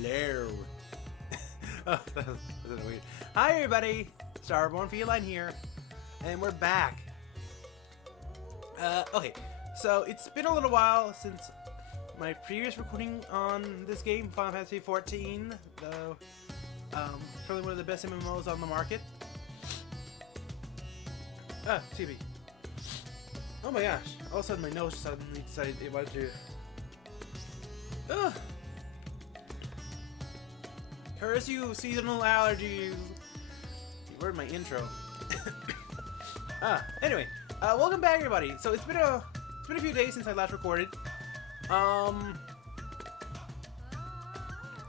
Hello. Oh, that's weird. Hi, everybody. Starborn Feline here, and we're back. Okay, so it's been a little while since my previous recording on this game, Final Fantasy XIV, though probably one of the best MMOs on the market. TV. Oh my gosh! All of a sudden, my nose suddenly decided it wanted to. Ugh. Curse you, seasonal allergy! You word my intro. Anyway, welcome back, everybody. So it's been a few days since I last recorded.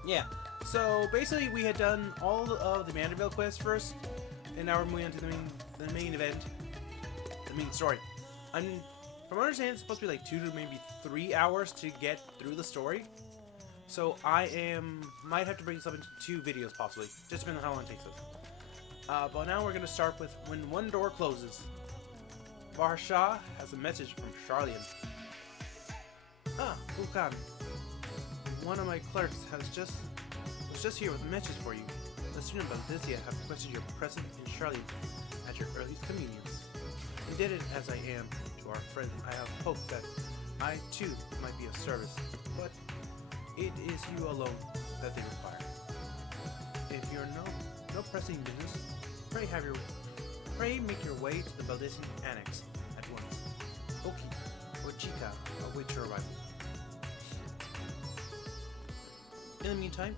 Yeah. So basically, we had done all of the Manderville quests first, and now we're moving on to the main event, the main story. From what I understand, it's supposed to be like 2 to maybe 3 hours to get through the story. So might have to break this up into 2 videos possibly, just depending on how long it takes us. But now we're gonna start with when one door closes. Barsha has a message from Charlian. Kukan. One of my clerks was just here with a message for you. The student Valdizia have requested your presence in Charlian at your earliest convenience. Indebted as I am to our friend, I have hoped that I too might be of service, but it is you alone that they require. If you're no pressing business, pray make your way to the Valdesian Annex at once. Oki or Chica await your arrival. In the meantime,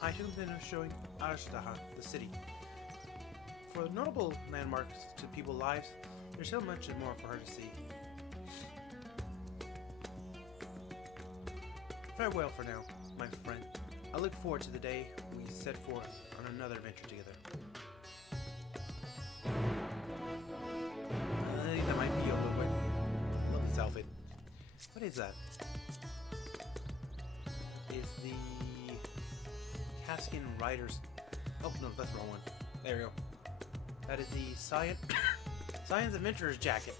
I took the of showing Arshtaha, the city. For notable landmarks to people's lives, there's still much more for her to see. Farewell for now, my friend. I look forward to the day we set forth on another adventure together. I think that might be a little bit. I love this outfit. What is that? Is the Caskin Riders? Oh no, that's the wrong one. There we go. That is the Science Adventurer's jacket.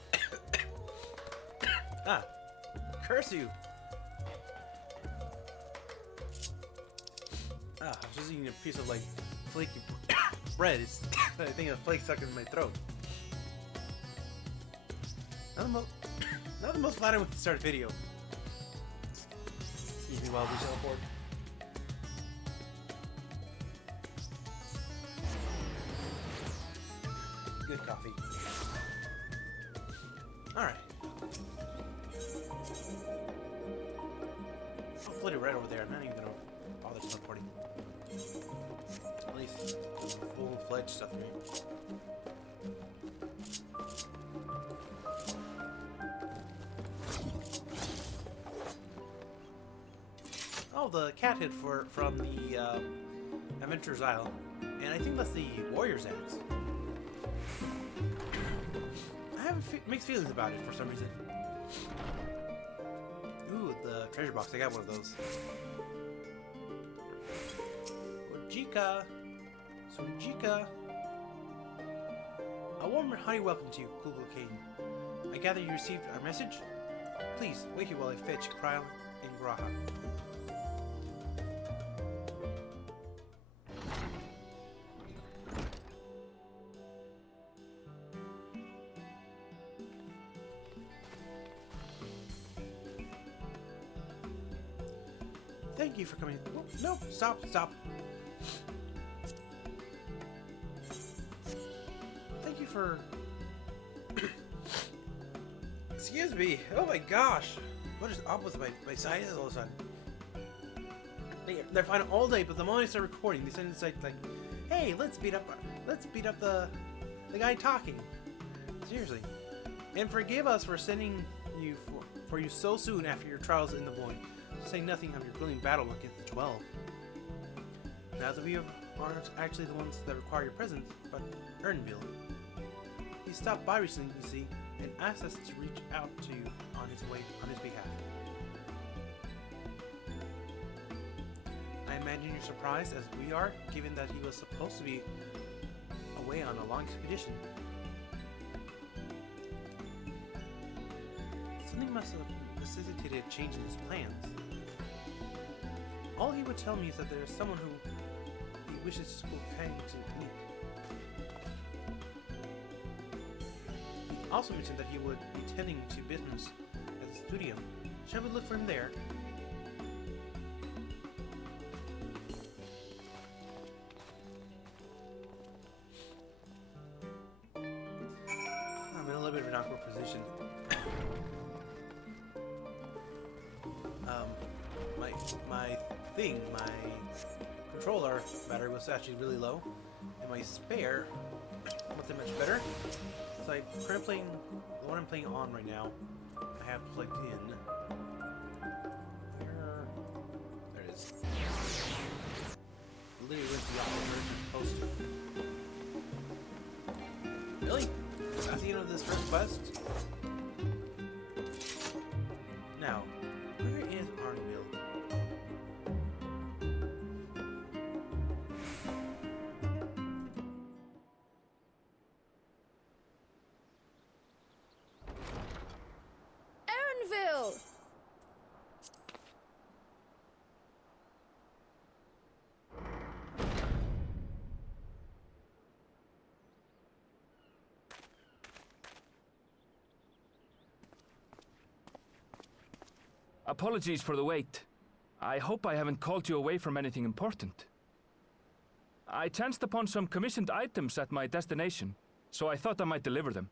Curse you! I was just eating a piece of like flaky bread. I think a flake stuck in my throat. Not the most flattering way to start a video. Excuse me while we teleport. Good coffee. Alright. I'll float it right over there. I'm not even gonna bother teleporting. At least full-fledged stuff for me. Oh, the cat hid from the Adventurer's Isle. And I think that's the Warrior's Axe. I have mixed feelings about it for some reason. Ooh, the treasure box. I got one of those. Sujika. A warm and hearty welcome to you, Kuku Kane. I gather you received our message? Please, wait here while I fetch Kryle and Graha. Thank you for coming. Oh, no, stop. Thank you for... Excuse me. Oh my gosh. What is up with my sinuses all of a sudden? They're fine all day, but the moment I start recording, they suddenly decide like, hey, let's beat up the guy talking. Seriously. And forgive us for sending you for you so soon after your trials in the void. To say nothing of your brilliant battle against the 12. Now that we aren't actually the ones that require your presence, but Ernville. He stopped by recently, you see, and asked us to reach out to you on his behalf. I imagine you're surprised as we are, given that he was supposed to be away on a long expedition. Something must have necessitated a change in his plans. All he would tell me is that there is someone who he wishes to pay to meet. He also mentioned that he would be tending to business at the studio. Shall we look for him there? I'm in a little bit of an awkward position. My controller battery was actually really low, and my spare wasn't much better. So I'm currently playing the one I'm playing on right now. I have plugged in. There it is. Literally went to the awkward version post. Really? That's the end of this first quest? Now, where is Arnville? Arnville! Apologies for the wait. I hope I haven't called you away from anything important. I chanced upon some commissioned items at my destination, so I thought I might deliver them.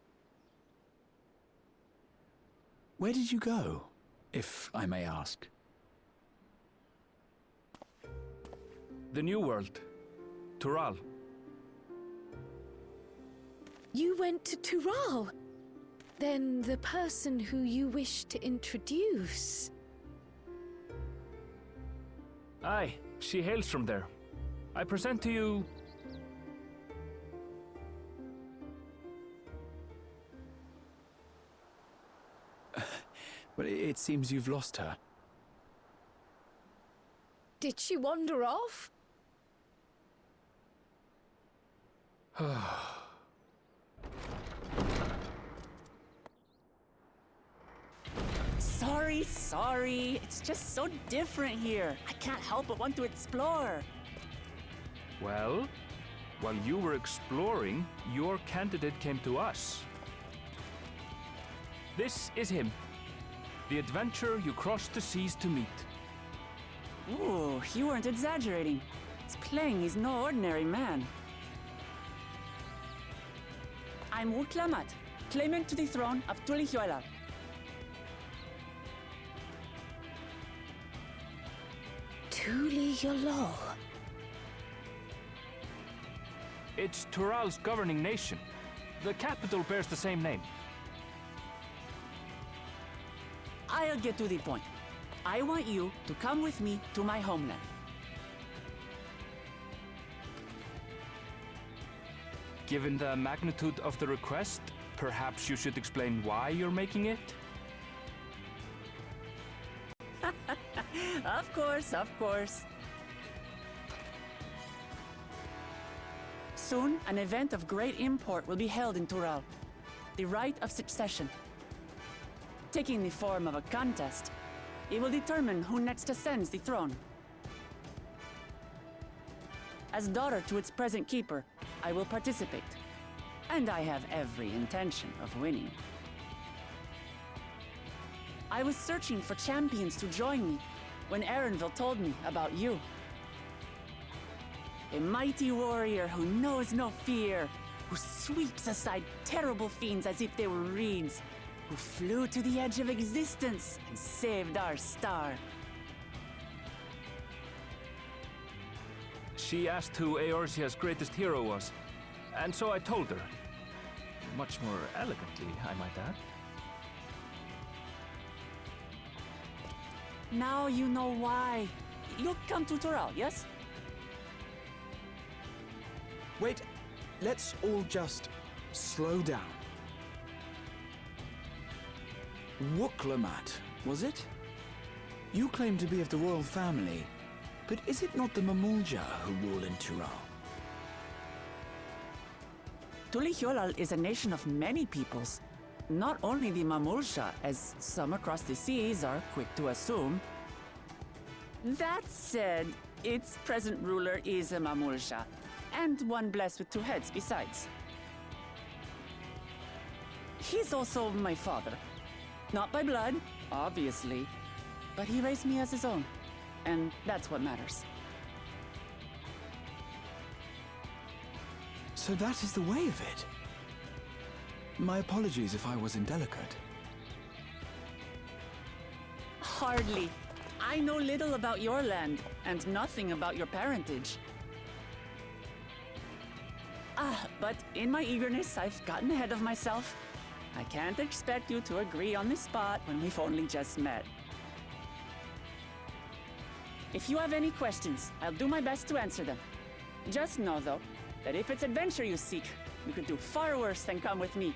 Where did you go, if I may ask? The New World. Tural. You went to Tural? Then the person who you wish to introduce... Aye, she hails from there. I present to you... Well, it seems you've lost her. Did she wander off? Sorry. It's just so different here. I can't help but want to explore. Well, while you were exploring, your candidate came to us. This is him. The adventurer you crossed the seas to meet. Ooh, you weren't exaggerating. It's plain he's no ordinary man. I'm Uklamat, claimant to the throne of Tulihuela. Tulihuela. It's Tural's governing nation. The capital bears the same name. I'll get to the point. I want you to come with me to my homeland. Given the magnitude of the request, perhaps you should explain why you're making it? Of course. Soon, an event of great import will be held in Tural. The Rite of Succession. Taking the form of a contest, it will determine who next ascends the throne. As daughter to its present keeper, I will participate. And I have every intention of winning. I was searching for champions to join me when Arnville told me about you. A mighty warrior who knows no fear, who sweeps aside terrible fiends as if they were reeds, who flew to the edge of existence and saved our star. She asked who Eorzea's greatest hero was, and so I told her. Much more elegantly, I might add. Now you know why. You'll come to Tural, yes? Wait, let's all just slow down. Wuklamat, was it? You claim to be of the royal family, but is it not the Mamulja who rule in Tural? Tulihuela is a nation of many peoples. Not only the Mamulsha, as some across the seas are quick to assume. That said, its present ruler is a Mamulja, and one blessed with two heads besides. He's also my father. Not by blood, obviously, but he raised me as his own, and that's what matters. So that is the way of it. My apologies if I was indelicate. Hardly. I know little about your land, and nothing about your parentage. But in my eagerness, I've gotten ahead of myself. I can't expect you to agree on the spot when we've only just met. If you have any questions, I'll do my best to answer them. Just know, though, that if it's adventure you seek, you could do far worse than come with me.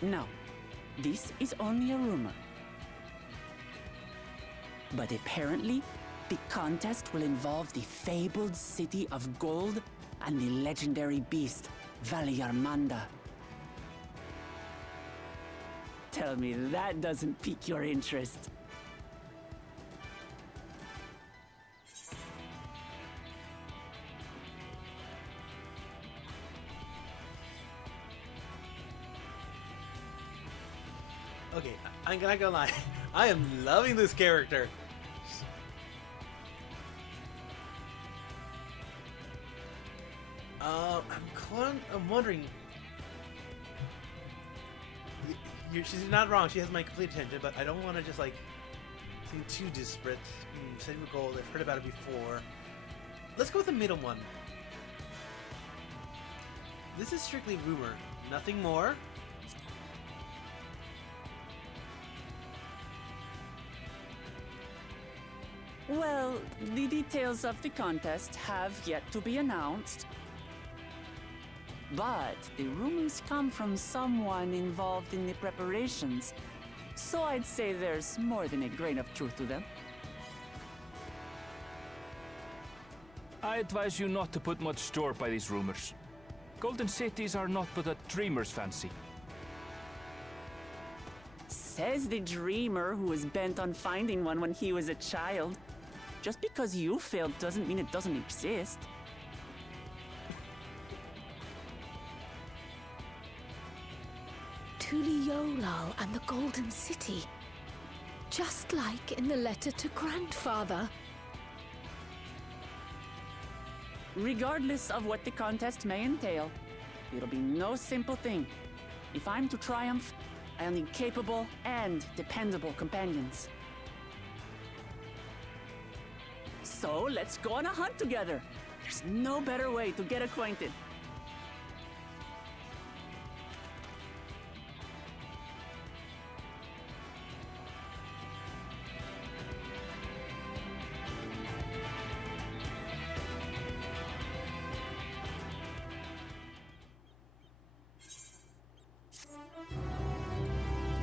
No, this is only a rumor. But apparently, the contest will involve the fabled city of gold and the legendary beast, Valyarmanda. Tell me that doesn't pique your interest. Okay, I'm not gonna lie. I am loving this character. I'm wondering. She's not wrong. She has my complete attention, but I don't want to just like seem too disparate. City of Gold. I've heard about it before. Let's go with the middle one. This is strictly rumor, nothing more. Well, the details of the contest have yet to be announced. But the rumors come from someone involved in the preparations, so I'd say there's more than a grain of truth to them. I advise you not to put much store by these rumors. Golden cities are not but a dreamer's fancy. Says the dreamer who was bent on finding one when he was a child. Just because you failed doesn't mean it doesn't exist. Tuliolal and the Golden City. Just like in the letter to Grandfather. Regardless of what the contest may entail, it'll be no simple thing. If I'm to triumph, I'll need capable and dependable companions. So let's go on a hunt together. There's no better way to get acquainted.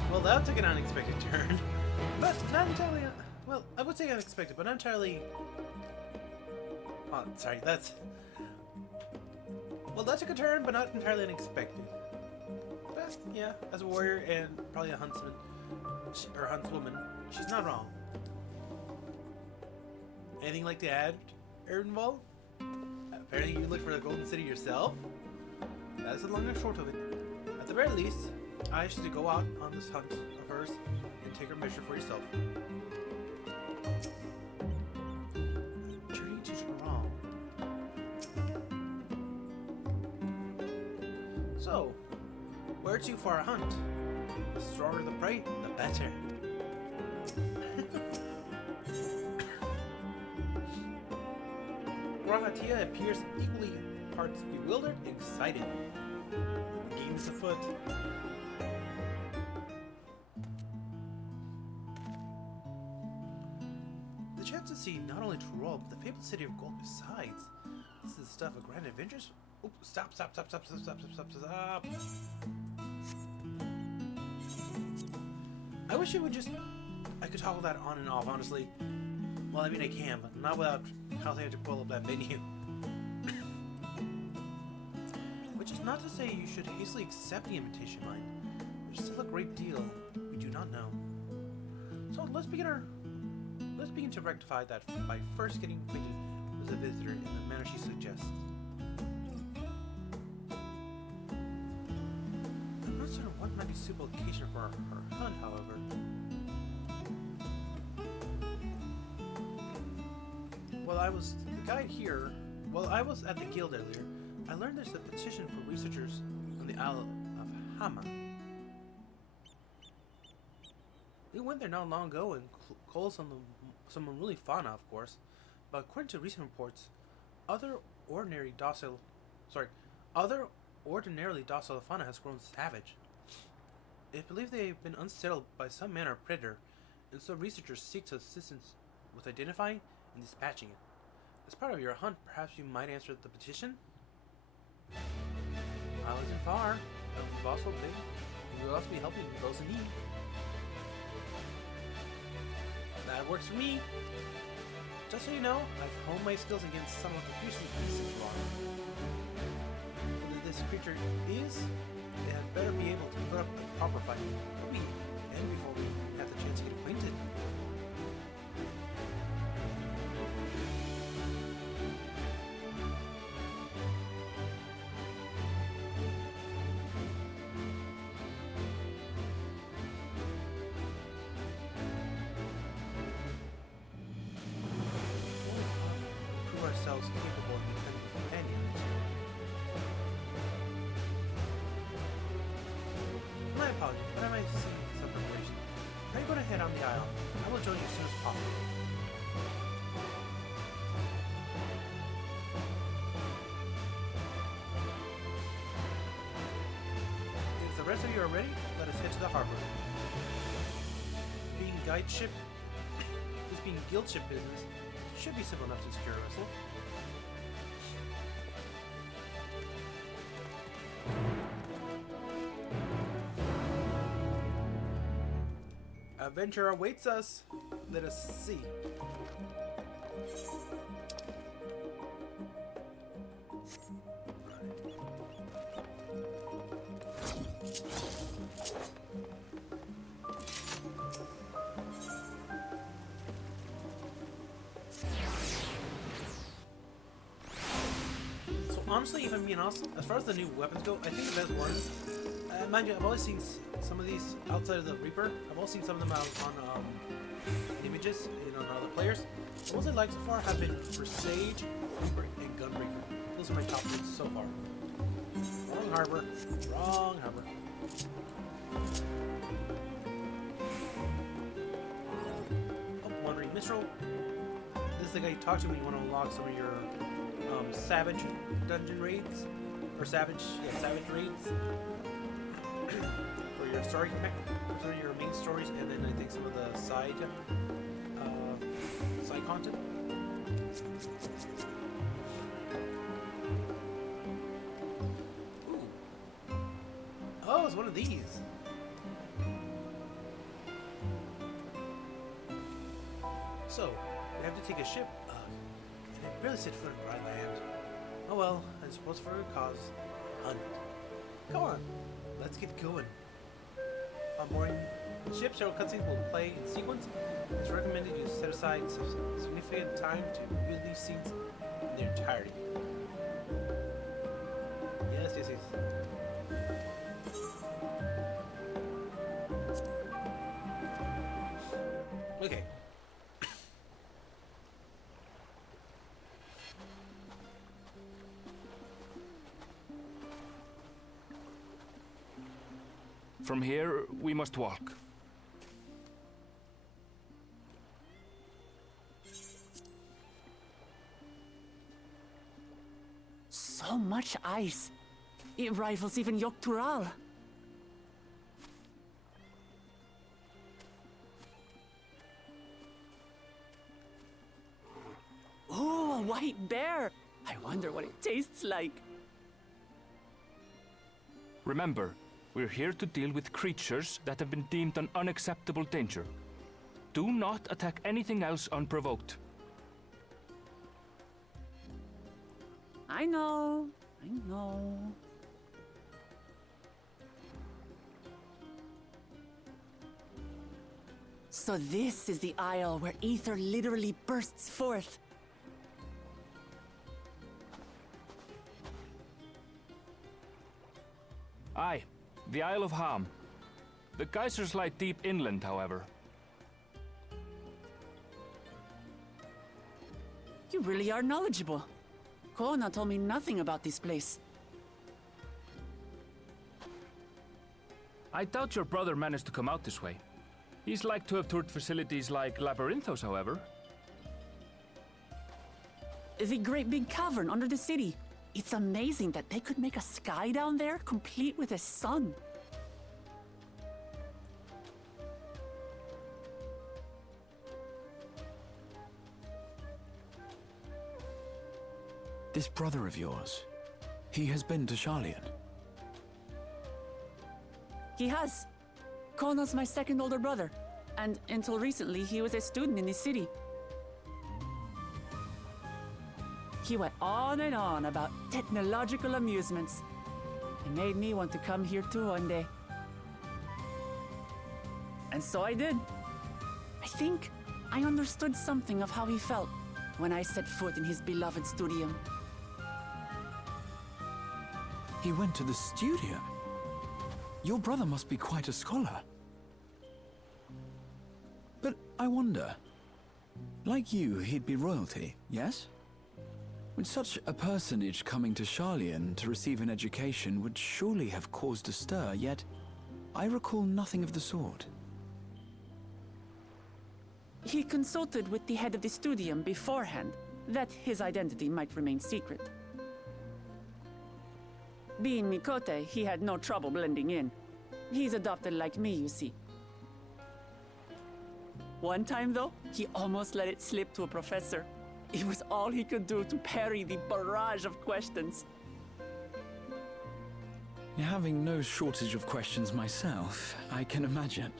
Well, that took an unexpected turn, but not entirely. Well, I would say unexpected, but not entirely. Oh, sorry, that's. Well, that took a turn, but not entirely unexpected. But yeah, as a warrior and probably a huntsman or huntswoman, she's not wrong. Anything like to add, Erdenwald? Apparently, you looked for the Golden City yourself. That's the long and short of it. At the very least, I ask you to go out on this hunt of hers and take her measure for yourself. Journey to Toronto. So, where to for a hunt? The stronger the prey, the better. Rahatia appears equally parts bewildered and excited. The game is afoot. The chance to see not only Tyrol, but the fabled city of gold besides. This is the stuff of grand adventures. Oh, stop. I wish it would just... I could toggle that on and off, honestly. Well, I mean I can, but not without causing to pull up that menu. Which is not to say you should hastily accept the invitation, mind. Which is a great deal we do not know. So let's begin to rectify that by first getting acquainted with the visitor in the manner she suggests. I'm not certain what might be suitable occasion for her hunt, however. While I was at the guild earlier, I learned there's a petition for researchers on the Isle of Hama. We went there not long ago and called someone really fauna, of course, but according to recent reports, other ordinarily docile fauna has grown savage. It believed they have been unsettled by some manner of predator, and so researchers seek assistance with identifying and dispatching it. As part of your hunt, perhaps you might answer the petition? I wasn't far, but we've also we will also be helping those in need. That works for me. Just so you know, I've honed my skills against some of the fiercest beasts in Toronto. Whether this creature is, they had better be able to put up a proper fight. And before we have the chance to get acquainted. Ourselves capable of becoming companions. My apologies, but I might see some preparation. Now you're going to head on the isle. I will join you as soon as possible. If the rest of you are ready, let us head to the harbor. Being guide ship, this being guild ship business, should be simple enough to secure a vessel. Adventure awaits us. Let us see. Honestly, if I'm being honest, as far as the new weapons go, I think the best ones, mind you, I've always seen some of these outside of the Reaper. I've also seen some of them out on images, on other players. The ones I like so far have been Presage, Reaper, and Gunbreaker. Those are my top picks so far. Wrong harbor. Wrong harbor. Oh, wondering, Mistral. This is the guy you talk to when you want to unlock some of your Savage dungeon raids, or Savage raids for your story, for your main stories, and then I think some of the side content. Ooh. Oh, it's one of these. So we have to take a ship. And I barely set foot on dry land. Oh well, I suppose for a good cause. Hunt. Come on, let's get going. On boarding the ship, several cutscenes will play in sequence. It's recommended you set aside some significant time to view these scenes in their entirety. Yes. Okay. From here, we must walk. So much ice. It rivals even Yogg-Tural. Oh, a white bear! I wonder what it tastes like. Remember, we're here to deal with creatures that have been deemed an unacceptable danger. Do not attack anything else unprovoked. I know. So this is the isle where ether literally bursts forth. Aye, the Isle of Ham. The geysers lie deep inland, however. You really are knowledgeable. Kona told me nothing about this place. I doubt your brother managed to come out this way. He's like to have toured facilities like Labyrinthos, however. The great big cavern under the city. It's amazing that they could make a sky down there complete with a sun. This brother of yours, he has been to Sharlayan. He has. Kona's my second older brother, and until recently he was a student in this city. He went on and on about technological amusements. It made me want to come here too one day. And so I did. I think I understood something of how he felt when I set foot in his beloved studium. He went to the studium? Your brother must be quite a scholar. But I wonder, like you, he'd be royalty, yes? With such a personage coming to Sharlayan to receive an education would surely have caused a stir, yet I recall nothing of the sort. He consulted with the head of the studium beforehand, that his identity might remain secret. Being Mikote, he had no trouble blending in. He's adopted like me, you see. One time, though, he almost let it slip to a professor. It was all he could do to parry the barrage of questions. Having no shortage of questions myself, I can imagine.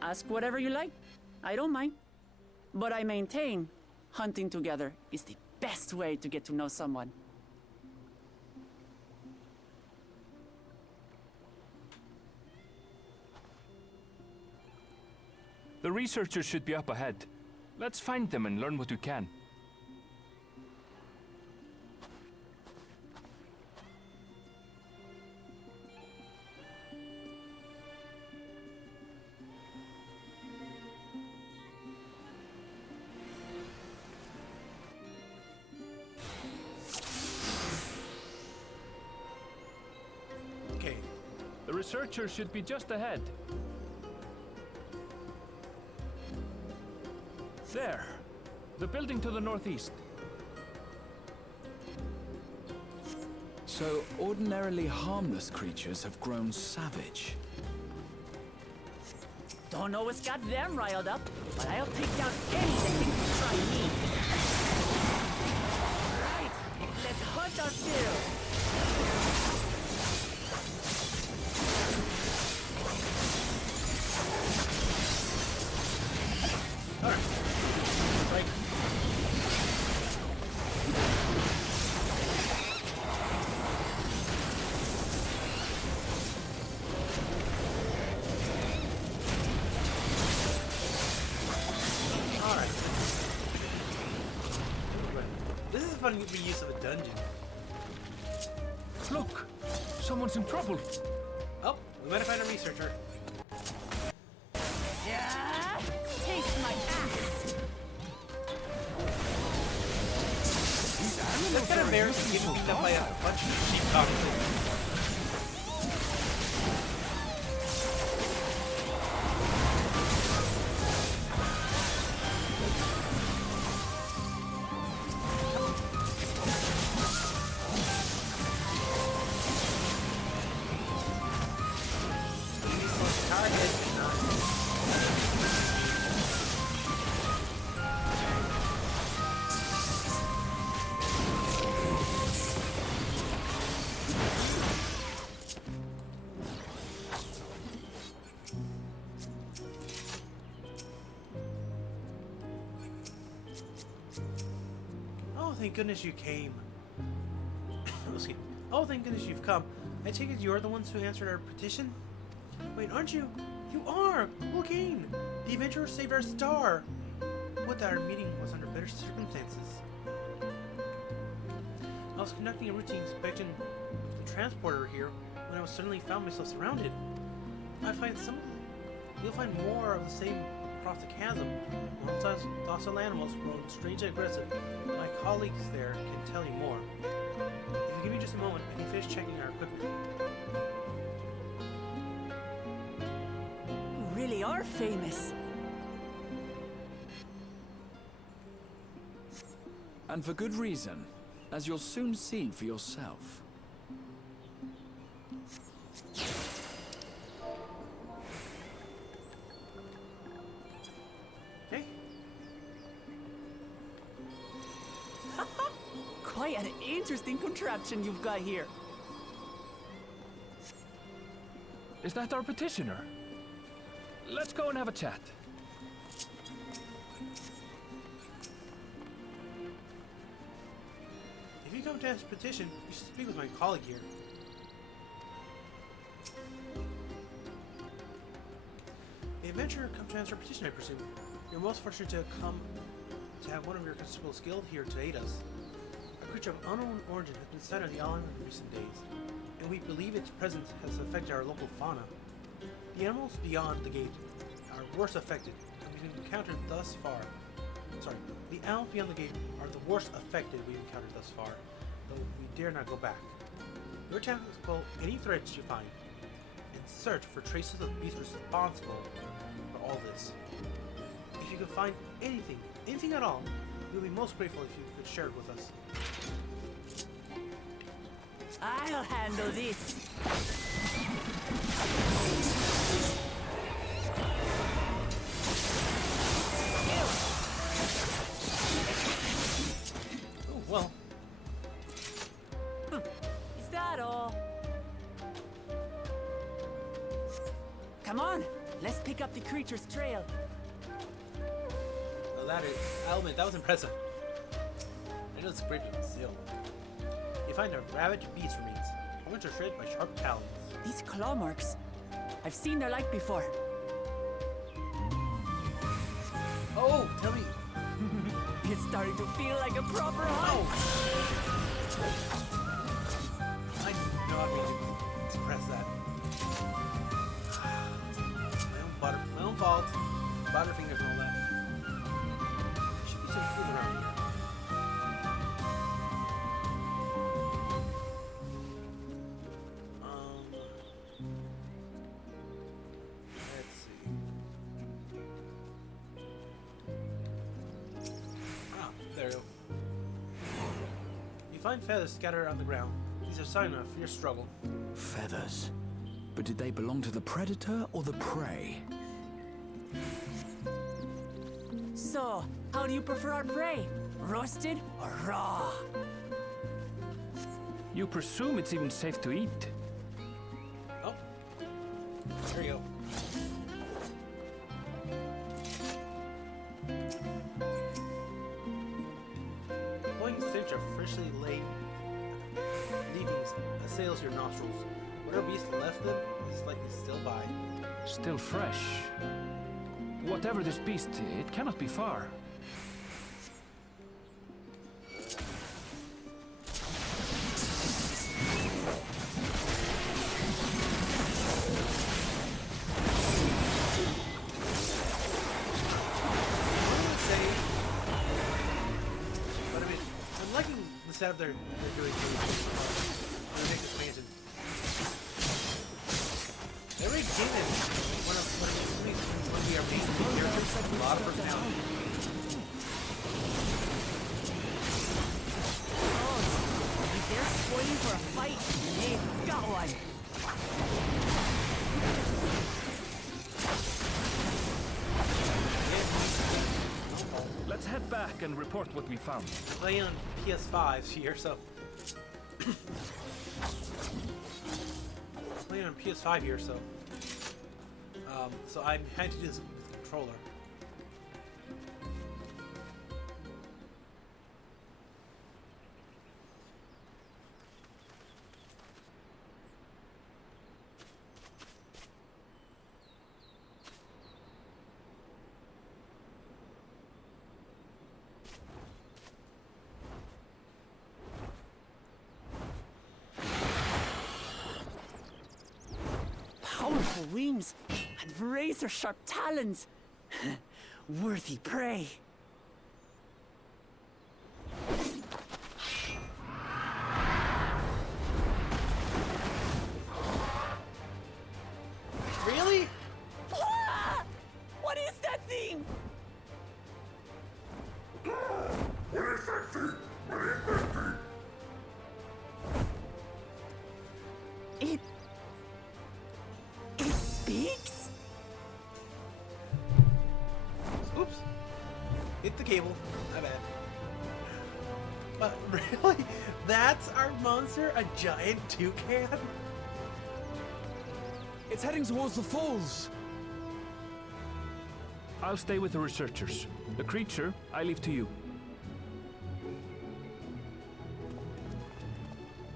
Ask whatever you like. I don't mind. But I maintain hunting together is the best way to get to know someone. The researchers should be up ahead. Let's find them and learn what we can. Okay. The researchers should be just ahead. There. The building to the northeast. So, ordinarily harmless creatures have grown savage. Don't know what's got them riled up, but I'll take down anything to try me. Right, let's hunt our fill. This is a fun reuse of a dungeon. Look! Someone's in trouble! Oh, we might have found a researcher. Yeah, taste my axe. That's kind of embarrassing given being up by a bunch of sheep cockatoos. Oh, thank goodness you came. Excuse me. Oh, thank goodness you've come. I take it you're the ones who answered our petition? Wait, aren't you? You are! Cool Kane! The adventurer saved our star! Would that our meeting was under better circumstances. I was conducting a routine inspection of the transporter here when I suddenly found myself surrounded. You'll find more of the same across the chasm. Alongside docile animals growing strangely aggressive. My colleagues there can tell you more. If you give me just a moment, I can finish checking our equipment. You really are famous. And for good reason, as you'll soon see for yourself. Hey, Quite an interesting contraption you've got here. Is that our petitioner? Let's go and have a chat. if you come to ask a petition, you should speak with my colleague here. The adventurer come to answer a petition, I presume. You're most fortunate to have one of your considerable skill here to aid us. A creature of unknown origin has been sighted on the island in recent days, and we believe its presence has affected our local fauna. The animals beyond the gate are worst affected, and we've encountered thus far. The animals beyond the gate are the worst affected we've encountered thus far, though we dare not go back. Your task is to quell any threats you find, and search for traces of the beasts responsible for all this. If you can find anything at all, we'll be most grateful if you could share it with us. I'll handle this. Oh, well, Is that all? Come on, let's pick up the creature's trail. I'll admit, that was impressive. I know it's great to conceal. You find a ravaged beast remains, horns are shredded by sharp talons. These claw marks. I've seen their like before. Oh, tell me. It's starting to feel like a proper hunt. I did not mean to suppress that. My own fault. Butterfingers and all that. There should be some food around here. Let's see. Ah, there we go. You find feathers scattered on the ground. These are signs of your struggle. Feathers. But did they belong to the predator or the prey? So, how do you prefer our prey? Roasted or raw? You presume it's even safe to eat. Oh, there you go. The cloying stench of freshly laid leavings assails your nostrils. Whatever beast left them is likely still by. Still fresh. Whatever this beast, it cannot be far. But I mean, I'm liking the setup they're doing for the next expansion. Every game is one of our main characters with a lot of personality. If they're spoiling for a fight, they've got one. Let's head back and report what we found. Playing on PS5 here, so playing on PS5 here, so I'm trying to do this with the controller. powerful wings and razor-sharp talons. Worthy prey. Really? Ah! What is that thing? It speaks? Oops. Hit the cable. My bad. But really? That's our monster? A giant toucan? It's heading towards the falls. I'll stay with the researchers. The creature, I leave to you.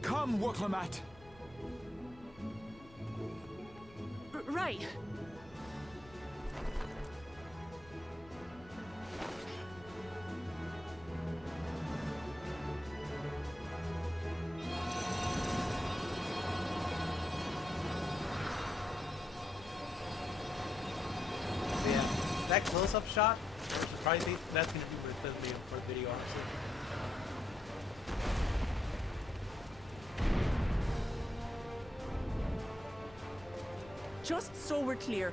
Come, Woklamat. Right. Yeah. That close-up shot, probably that's gonna be worth the video for the video, honestly. Just so we're clear,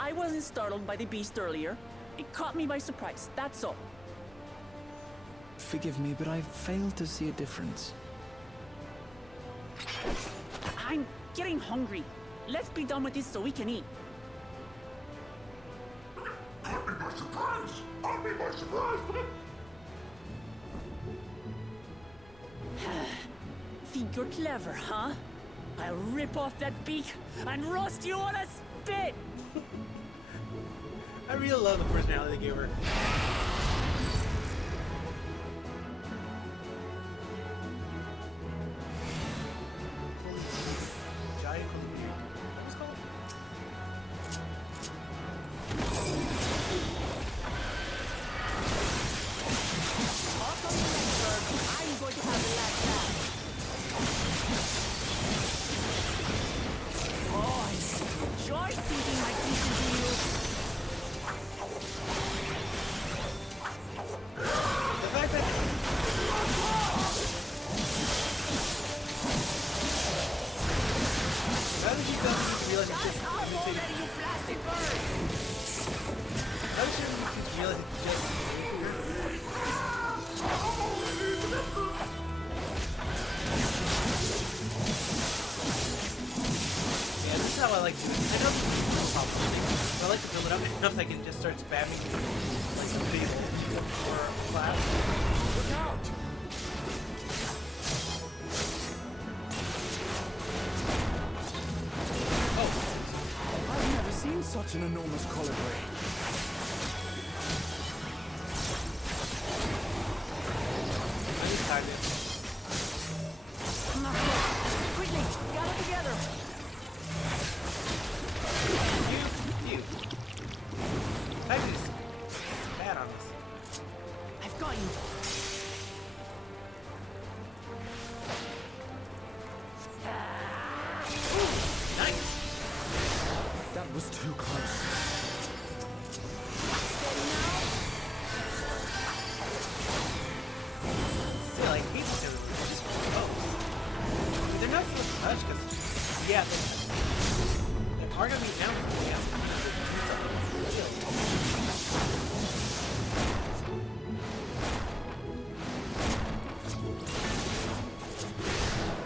I wasn't startled by the beast earlier. It caught me by surprise, that's all. Forgive me, but I failed to see a difference. I'm getting hungry. Let's be done with this so we can eat. Caught me by surprise! Caught me by surprise! Think you're clever, huh? I'll rip off that beak and roast you on a spit! I really love the personality they gave her. Giant beard. What was it called? Off on the next bird, I'm going to have the last laugh. Oh, I enjoy sinking my teeth into you. The fact that how did you guys realize it's just Already, you plastic bird! how did you realize it's just yeah, this is how I like to do it. I know this is no problem, but I like to build it up enough that I can just start spamming like a video for class. Look out! I've never seen such an enormous colibri. I just timed it. Quickly, got it together! You. I just bad on this. I've got you. Nice. That was too close. Still, I hate this kind of just close. They're not supposed to touch because yeah, they are gonna be down.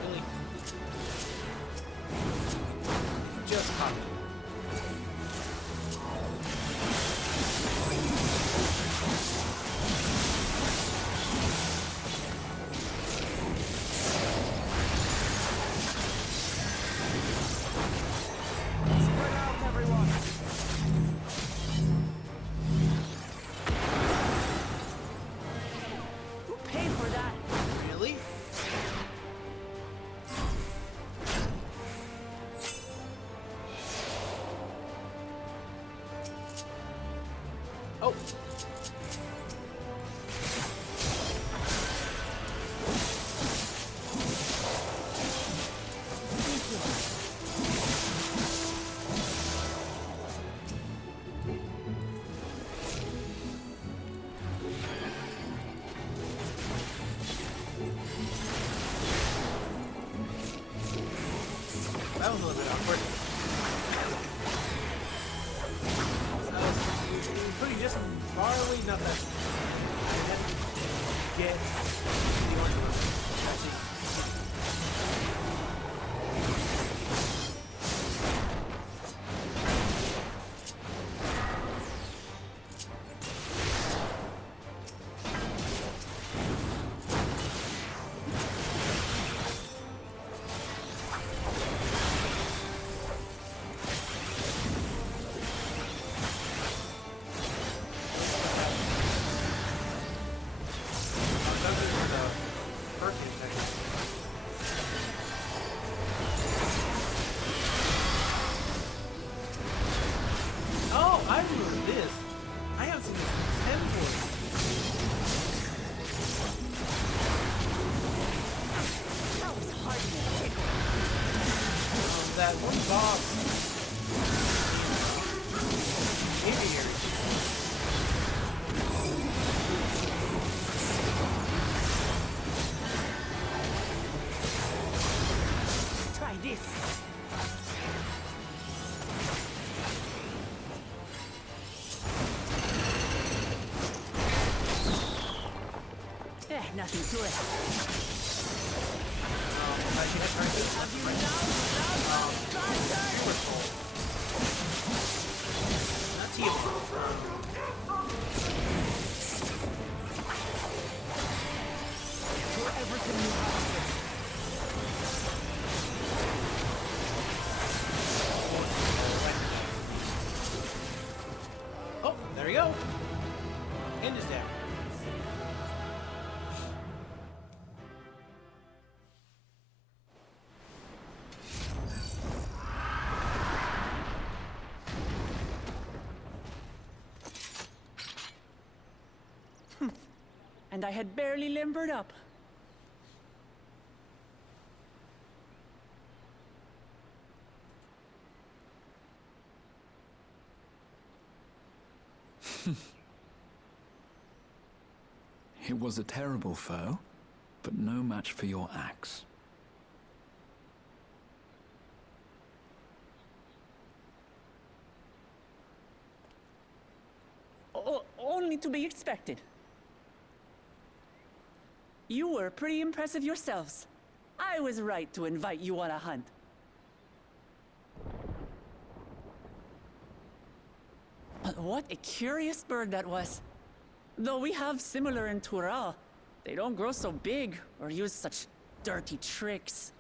Really, just caught me. Spread out, everyone! Who paid for that? Really? Oh. That was a little bit awkward. Putting just barley, not that. I had to get the orange one. Actually. That one boss aviary. Try this. Nothing to it. That's you. Whoever can move out of this. Oh, there we go. End is there. And I had barely limbered up. It was a terrible foe, but no match for your axe. Only to be expected. You were pretty impressive yourselves. I was right to invite you on a hunt. But what a curious bird that was. Though we have similar in Tural, they don't grow so big or use such dirty tricks.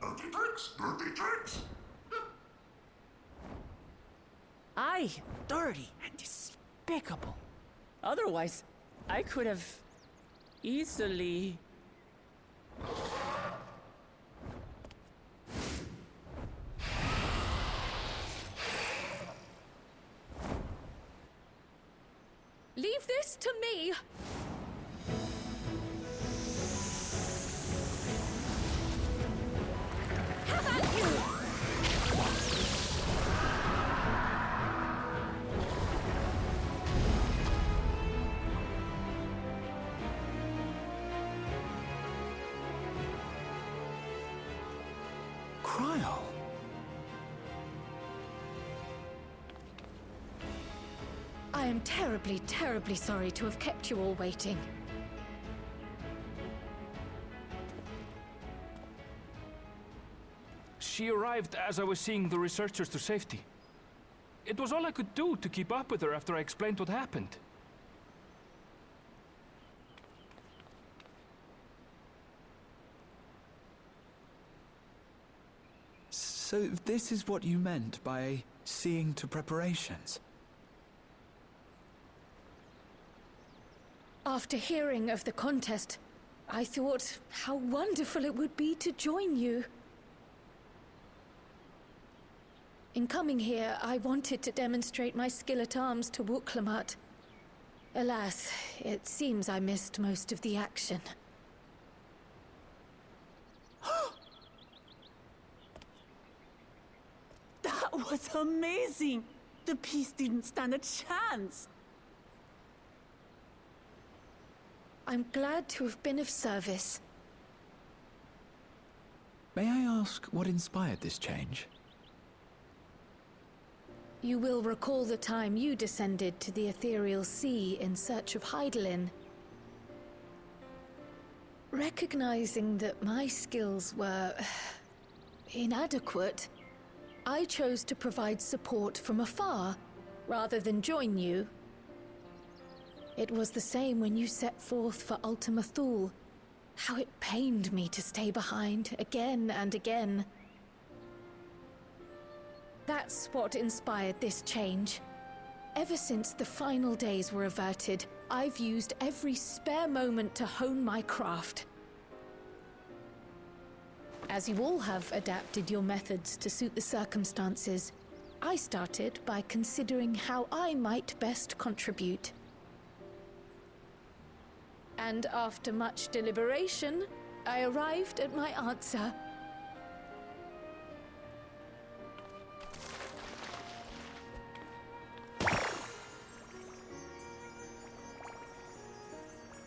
Dirty tricks, dirty tricks. Aye, dirty and despicable. Otherwise, I could have easily... Leave this to me! Have at you! Cryle. I am terribly, terribly sorry to have kept you all waiting. She arrived as I was seeing the researchers to safety. It was all I could do to keep up with her after I explained what happened. So this is what you meant by seeing to preparations? After hearing of the contest, I thought how wonderful it would be to join you. In coming here, I wanted to demonstrate my skill at arms to Wuklamut. Alas, it seems I missed most of the action. That was amazing! The piece didn't stand a chance! I'm glad to have been of service. May I ask what inspired this change? You will recall the time you descended to the ethereal sea in search of Heidelin. Recognizing that my skills were inadequate, I chose to provide support from afar rather than join you. It was the same when you set forth for Ultima Thule. How it pained me to stay behind again and again. That's what inspired this change. Ever since the final days were averted, I've used every spare moment to hone my craft. As you all have adapted your methods to suit the circumstances, I started by considering how I might best contribute. And after much deliberation, I arrived at my answer.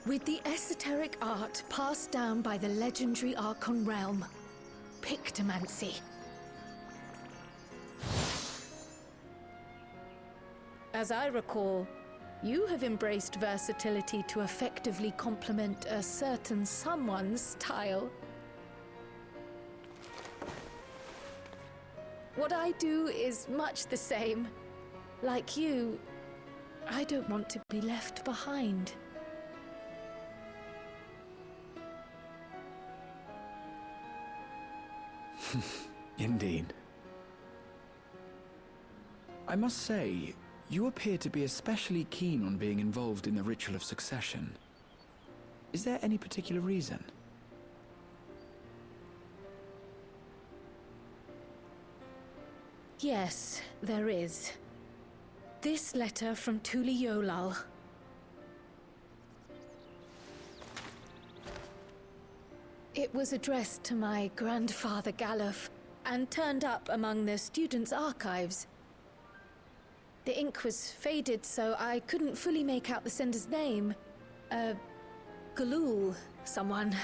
With the esoteric art passed down by the legendary Archon realm, Pictomancy. As I recall, you have embraced versatility to effectively complement a certain someone's style. What I do is much the same. Like you, I don't want to be left behind. Indeed. I must say, you appear to be especially keen on being involved in the ritual of succession. Is there any particular reason? Yes, there is. This letter from Tuli Yolal. It was addressed to my grandfather Galuf, and turned up among the students' archives. The ink was faded, so I couldn't fully make out the sender's name. Galul, someone.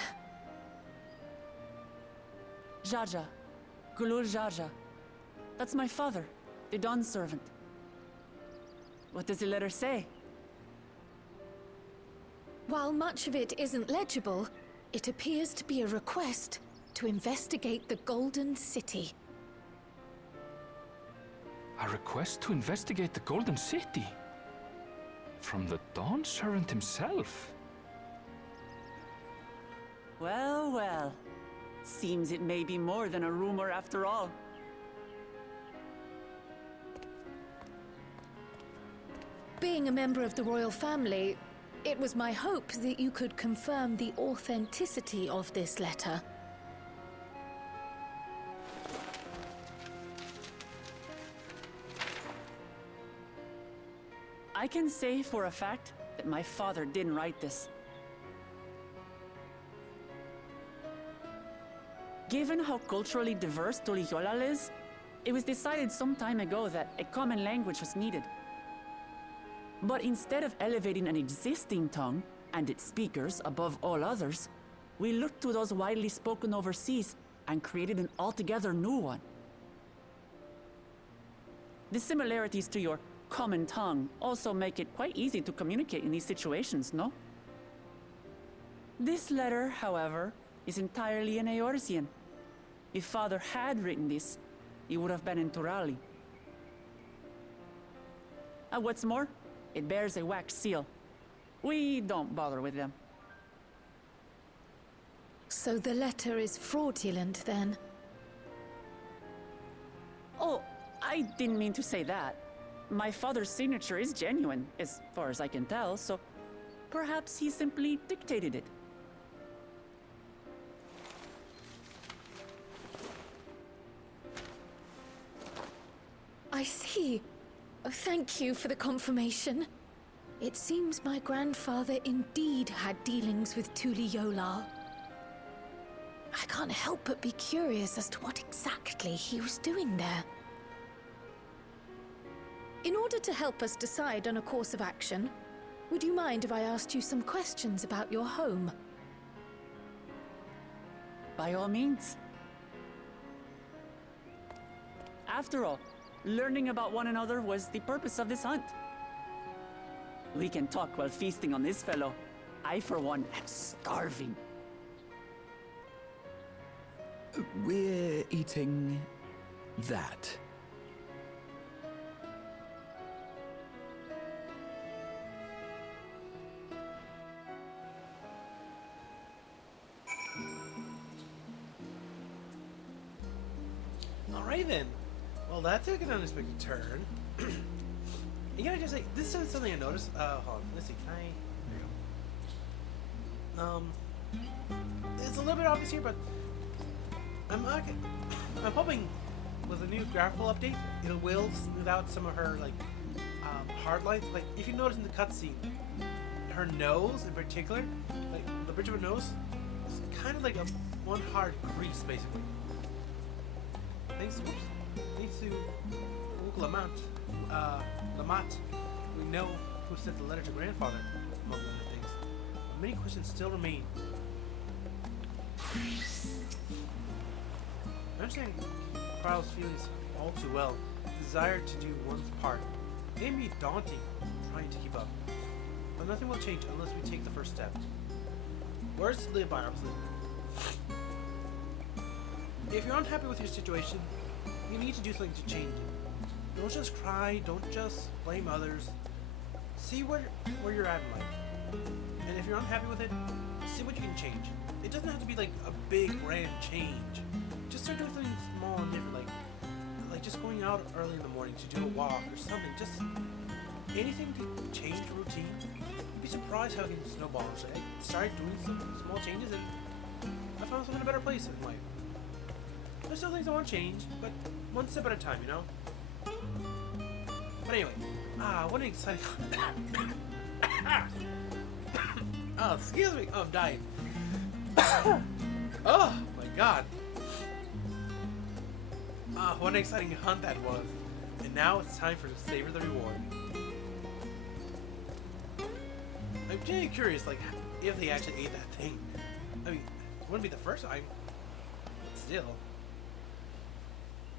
Jaja. Gulul Jaja. That's my father, the Dawn servant. What does the letter say? While much of it isn't legible, it appears to be a request to investigate the Golden City. A request to investigate the Golden City? From the Dawn Servant himself? Well, well. Seems it may be more than a rumor after all. Being a member of the royal family, it was my hope that you could confirm the authenticity of this letter. I can say for a fact that my father didn't write this. Given how culturally diverse Tuli Yolal is, it was decided some time ago that a common language was needed. But instead of elevating an existing tongue and its speakers above all others, we looked to those widely spoken overseas and created an altogether new one. The similarities to your common tongue also make it quite easy to communicate in these situations, no? This letter, however, is entirely in Eorzean. If Father had written this, it would have been in Turali. And what's more, it bears a wax seal. We don't bother with them. So the letter is fraudulent, then? Oh, I didn't mean to say that. My father's signature is genuine, as far as I can tell, so perhaps he simply dictated it. I see. Oh, thank you for the confirmation. It seems my grandfather indeed had dealings with Tuli Yolal. I can't help but be curious as to what exactly he was doing there. In order to help us decide on a course of action, would you mind if I asked you some questions about your home? By all means. After all, learning about one another was the purpose of this hunt. We can talk while feasting on this fellow. I, for one, am starving. We're eating that. Alright then. Well, that took an unexpected turn. You gotta just say, this is something I noticed. Hold on, let's see, can I... There you go. It's a little bit obvious here, but I'm hoping with a new graphical update, it will smooth out some of her, like, hard lines. Like, if you notice in the cutscene, her nose in particular, like, the bridge of her nose, is kind of like a one hard crease, basically. Thanks to Lamont, we know who sent the letter to grandfather, among other things. Many questions still remain. I understand Kyle's feelings all too well. Desire to do one's part. It may be daunting trying to keep up, but nothing will change unless we take the first step. Words to live by, obviously. If you're unhappy with your situation, you need to do something to change it. Don't just cry, don't just blame others. See where you're at in life. And if you're unhappy with it, see what you can change. It doesn't have to be like a big grand change. Just start doing something small and different, like just going out early in the morning to do a walk or something. Just anything to change the routine. You'd be surprised how it can snowball. So I started doing some small changes and I found myself in a better place in life. There's still things I want to change, but one step at a time, you know? But anyway, what an exciting... Oh, excuse me. Oh, I'm dying. Oh, my God. What an exciting hunt that was. And now it's time for to savor the reward. I'm genuinely curious, like, if they actually ate that thing. I mean, it wouldn't be the first time. But still.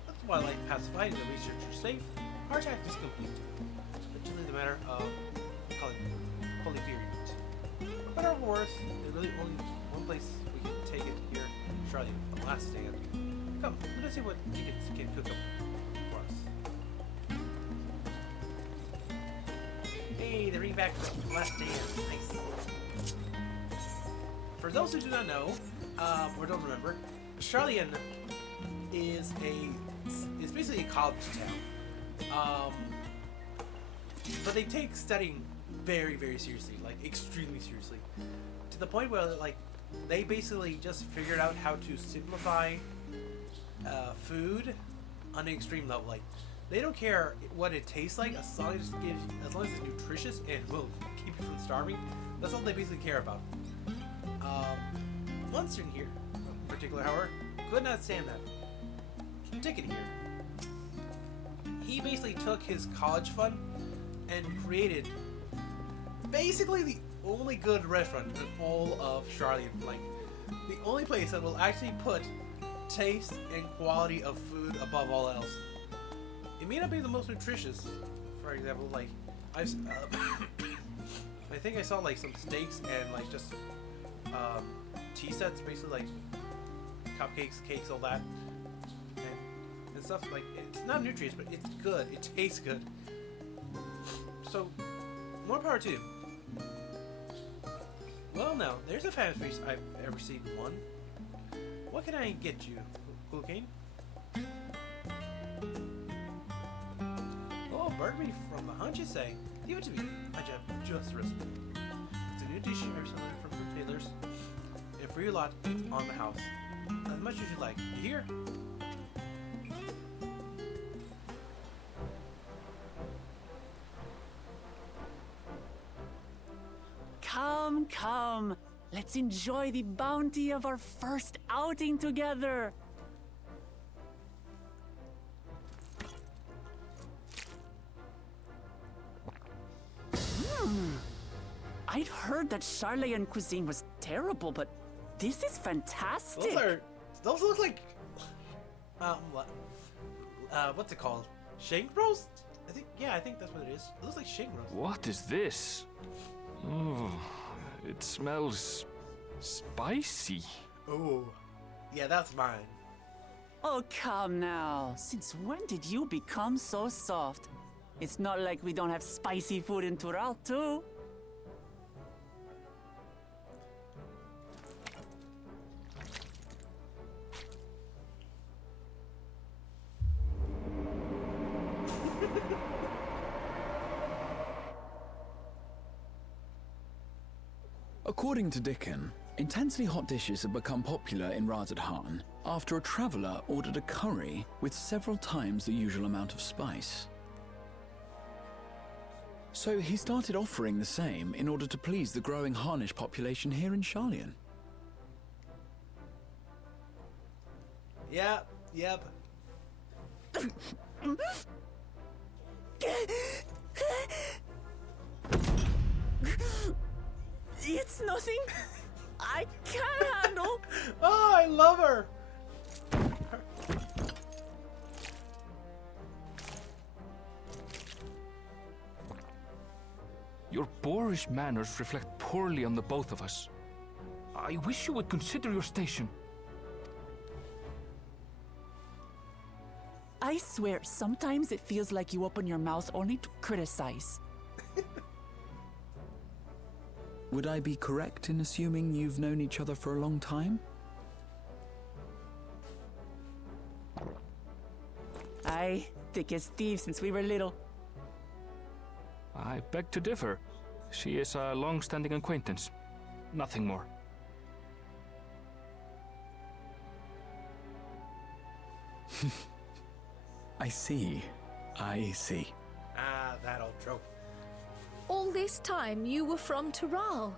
That's why I like pacifying the researcher safe. Our attack is complete. It's really the matter of fully fearing it. For better or worse, there's really only one place we can take it here in Charlotte, the last stand. Come, let's see what Dickens can cook up for us. Hey, they're bringing back the last stand. Nice. For those who do not know, or don't remember, Charlian is basically a college town. But they take studying very, very seriously, like extremely seriously, to the point where like they basically just figured out how to simplify food on an extreme level. Like they don't care what it tastes like as long as it's nutritious and will keep you from starving. That's all they basically care about. One student here, in particular, however, could not stand that. Ticket here. He basically took his college fund and created basically the only good restaurant in all of Charlotte. Like the only place that will actually put taste and quality of food above all else. It may not be the most nutritious, for example, like I think I saw like some steaks and like just tea sets, basically like cupcakes, cakes, all that, and stuff. Like it's not nutritious, but it's good. It tastes good. So more power to you. Well, now there's a fan face I've ever seen one. What can I get you, Cocaine? Oh, Burgundy from the hunt, you say? Give it to me. I just risked it. It's a new dish every summer from the tailors. And for your lot, it's on the house. As much as you like. You hear? Come, come. Let's enjoy the bounty of our first outing together. I'd heard that Charlayan cuisine was terrible, but this is fantastic. Those look like what's it called? Shank roast? I think that's what it is. It looks like shank roast. What is this? Oh, it smells spicy. Oh, yeah, that's mine. Oh, come now. Since when did you become so soft? It's not like we don't have spicy food in Tural, too. According to Dickon, intensely hot dishes have become popular in Razadhan after a traveller ordered a curry with several times the usual amount of spice. So he started offering the same in order to please the growing Harnish population here in Sharlayan. Yep. It's nothing I can't handle. Oh, I love her. Your boorish manners reflect poorly on the both of us. I wish you would consider your station. I swear, sometimes it feels like you open your mouth only to criticize. Would I be correct in assuming you've known each other for a long time? Aye, thick as thieves since we were little. I beg to differ. She is a long-standing acquaintance. Nothing more. I see. Ah, that old trope. All this time you were from Tural.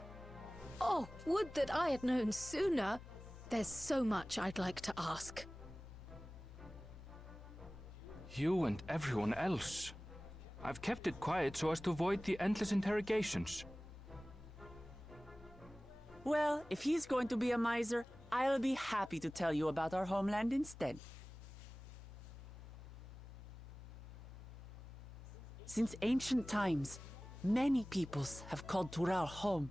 Oh, would that I had known sooner. There's so much I'd like to ask. You and everyone else. I've kept it quiet so as to avoid the endless interrogations. Well, if he's going to be a miser, I'll be happy to tell you about our homeland instead. Since ancient times, many peoples have called Tural home,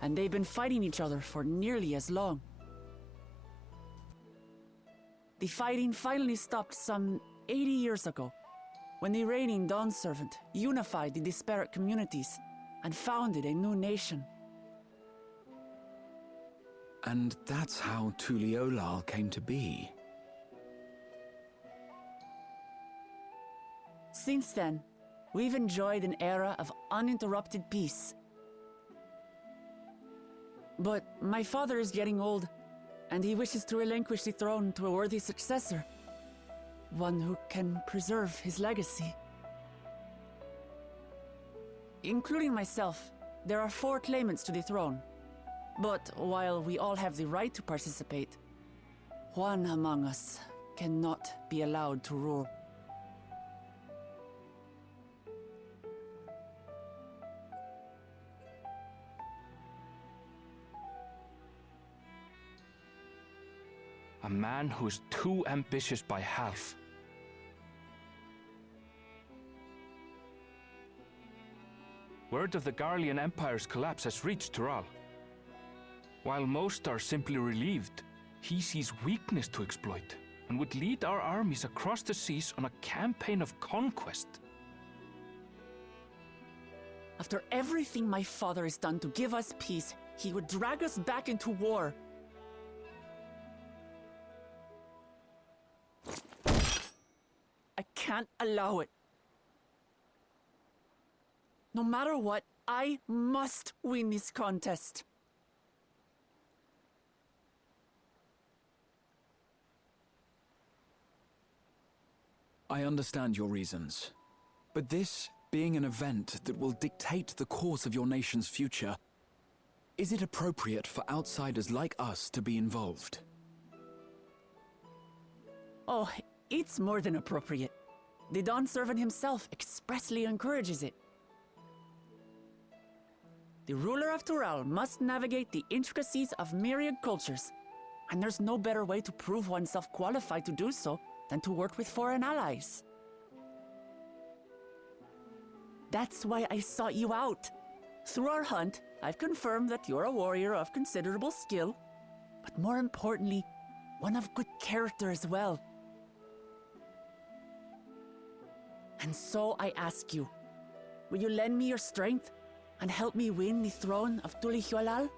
and they've been fighting each other for nearly as long. The fighting finally stopped some 80 years ago, when the reigning Dawn Servant unified the disparate communities and founded a new nation. And that's how Tuliolal came to be. Since then, we've enjoyed an era of uninterrupted peace. But my father is getting old, and he wishes to relinquish the throne to a worthy successor. One who can preserve his legacy. Including myself, there are 4 claimants to the throne. But while we all have the right to participate, one among us cannot be allowed to rule. A man who is too ambitious by half. Word of the Garlean Empire's collapse has reached Tural. While most are simply relieved, he sees weakness to exploit and would lead our armies across the seas on a campaign of conquest. After everything my father has done to give us peace, he would drag us back into war. I can't allow it. No matter what, I must win this contest. I understand your reasons. But this being an event that will dictate the course of your nation's future, is it appropriate for outsiders like us to be involved? Oh, it's more than appropriate. The Dawn Servant himself expressly encourages it. The ruler of Tural must navigate the intricacies of myriad cultures, and there's no better way to prove oneself qualified to do so than to work with foreign allies. That's why I sought you out. Through our hunt, I've confirmed that you're a warrior of considerable skill, but more importantly, one of good character as well. And so I ask you, will you lend me your strength and help me win the throne of Tulihualal?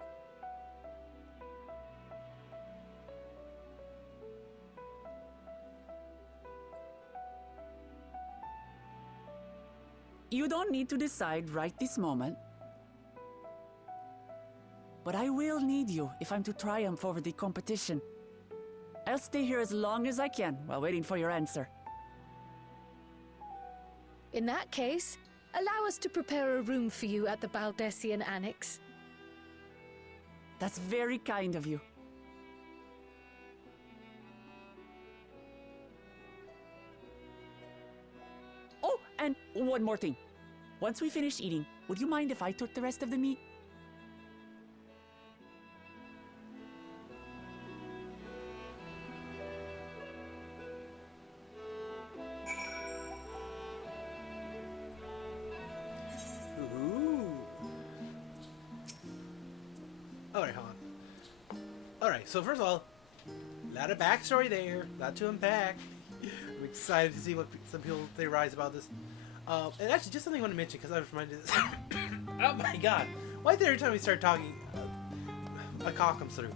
You don't need to decide right this moment. But I will need you if I'm to triumph over the competition. I'll stay here as long as I can while waiting for your answer. In that case, allow us to prepare a room for you at the Baldessian Annex. That's very kind of you. Oh, and one more thing. Once we finish eating, would you mind if I took the rest of the meat? Ooh. Alright, Han. Alright, so first of all, a lot of backstory there, a lot to unpack. I'm excited to see what some people theorize about this. And actually, just something I want to mention, because I was reminded of this. Oh my god. Why is it every time we start talking, a cock comes through?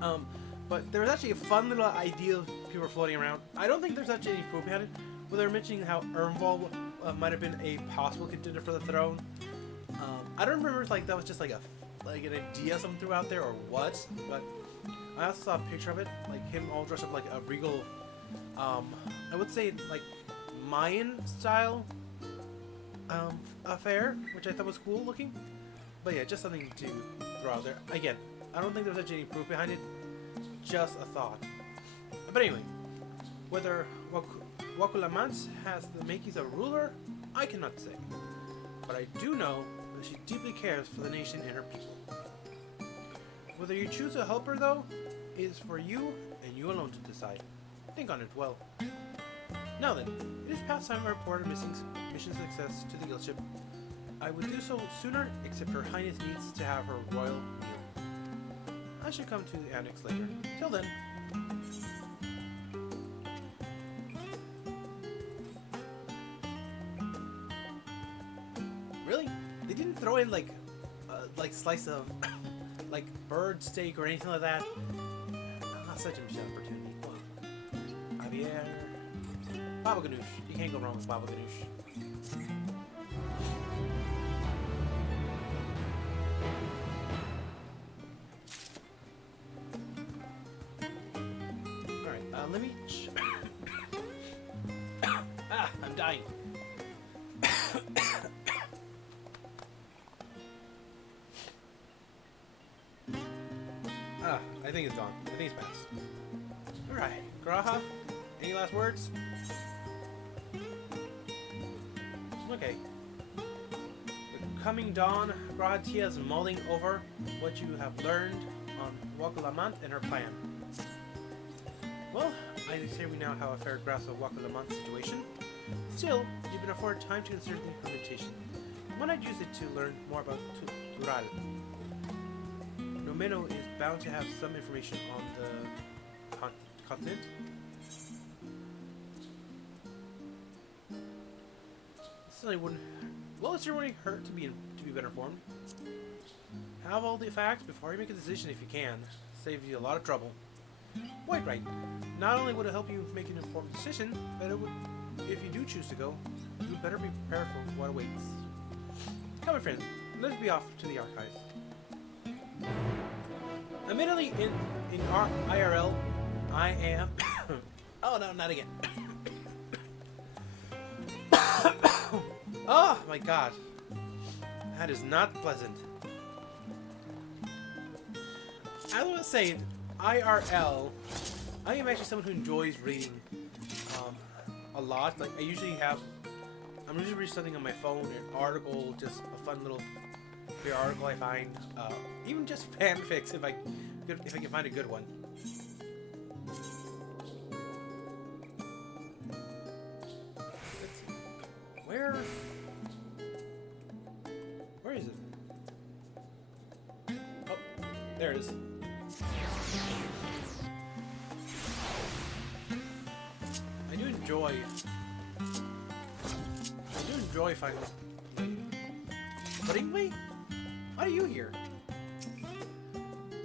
But there was actually a fun little idea people were floating around. I don't think there's actually any proof behind it, but they were mentioning how Ernval might have been a possible contender for the throne. I don't remember if that was just like an idea someone threw out there or what, but I also saw a picture of it, like him all dressed up like a regal, I would say like Mayan style affair, which I thought was cool looking. But yeah, just something to throw out there. Again, I don't think there's actually any proof behind it, just a thought. But anyway, whether Wakulamans has the makings of a ruler, I cannot say. But I do know that she deeply cares for the nation and her people. Whether you choose to help her, though, is for you and you alone to decide. Think on it well. Now then, it is past time to report a mission success to the guild ship. I would do so sooner, except Her Highness needs to have her royal meal. I should come to the annex later. Till then. Really? They didn't throw in like slice of like bird steak or anything like that? Such a missed opportunity. Wow. Javier. Baba Ganoush. You can't go wrong with Baba Ganoush. Alright, let me... I'm dying. I think it's gone. I think it's passed. Alright, Graha, any last words? Okay. The coming dawn, Graha Tia is mulling over what you have learned on Wakulamant and her plan. Well, I say we now have a fair grasp of Wakulamant's situation. Still, you've been afforded time to consider the implementation. Why not use it to learn more about Tural? Nomeno is bound to have some information on the continent. Certainly wouldn't. Well, it certainly wouldn't hurt to be better informed. Have all the facts before you make a decision if you can. Saves you a lot of trouble. Quite right. Not only would it help you make an informed decision, but it would, if you do choose to go, you better be prepared for what awaits. Come on, friends. Let's be off to the archives. Admittedly, in our IRL, I am... oh, no, not again. Oh, my God. That is not pleasant. As I was saying, IRL, I am actually someone who enjoys reading a lot. Like, I'm usually reading something on my phone, an article, just a fun little article I find, even just fanfics if I can find a good one. Where is it? Oh, there it is. I do enjoy finding pudding. Wait, why are you here?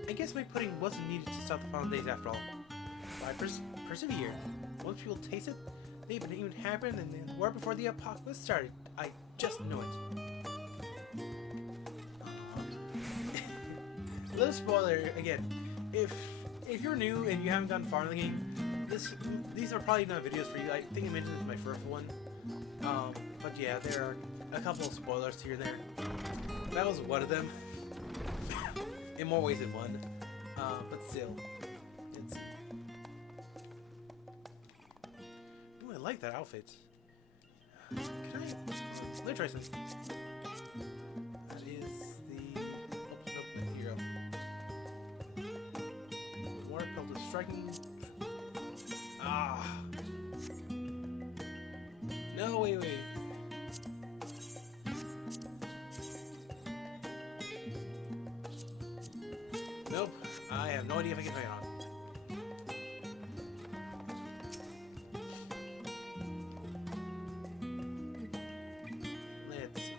I guess my pudding wasn't needed to stop the final days after all. But I persevered. Once people taste it, they've been even happier than they were before the apocalypse started. I just know it. A little spoiler again. If you're new and you haven't gotten far in the game, these are probably not videos for you. I think I mentioned this in my first one. But yeah, there are a couple of spoilers here and there. That was one of them. In more ways than one. But still. Ooh, I like that outfit. Let me try something. That is the... Oh, nope, here you go. More pelt of striking. Ah! No, wait. Nope. I have no idea if I can try it on. Let's see.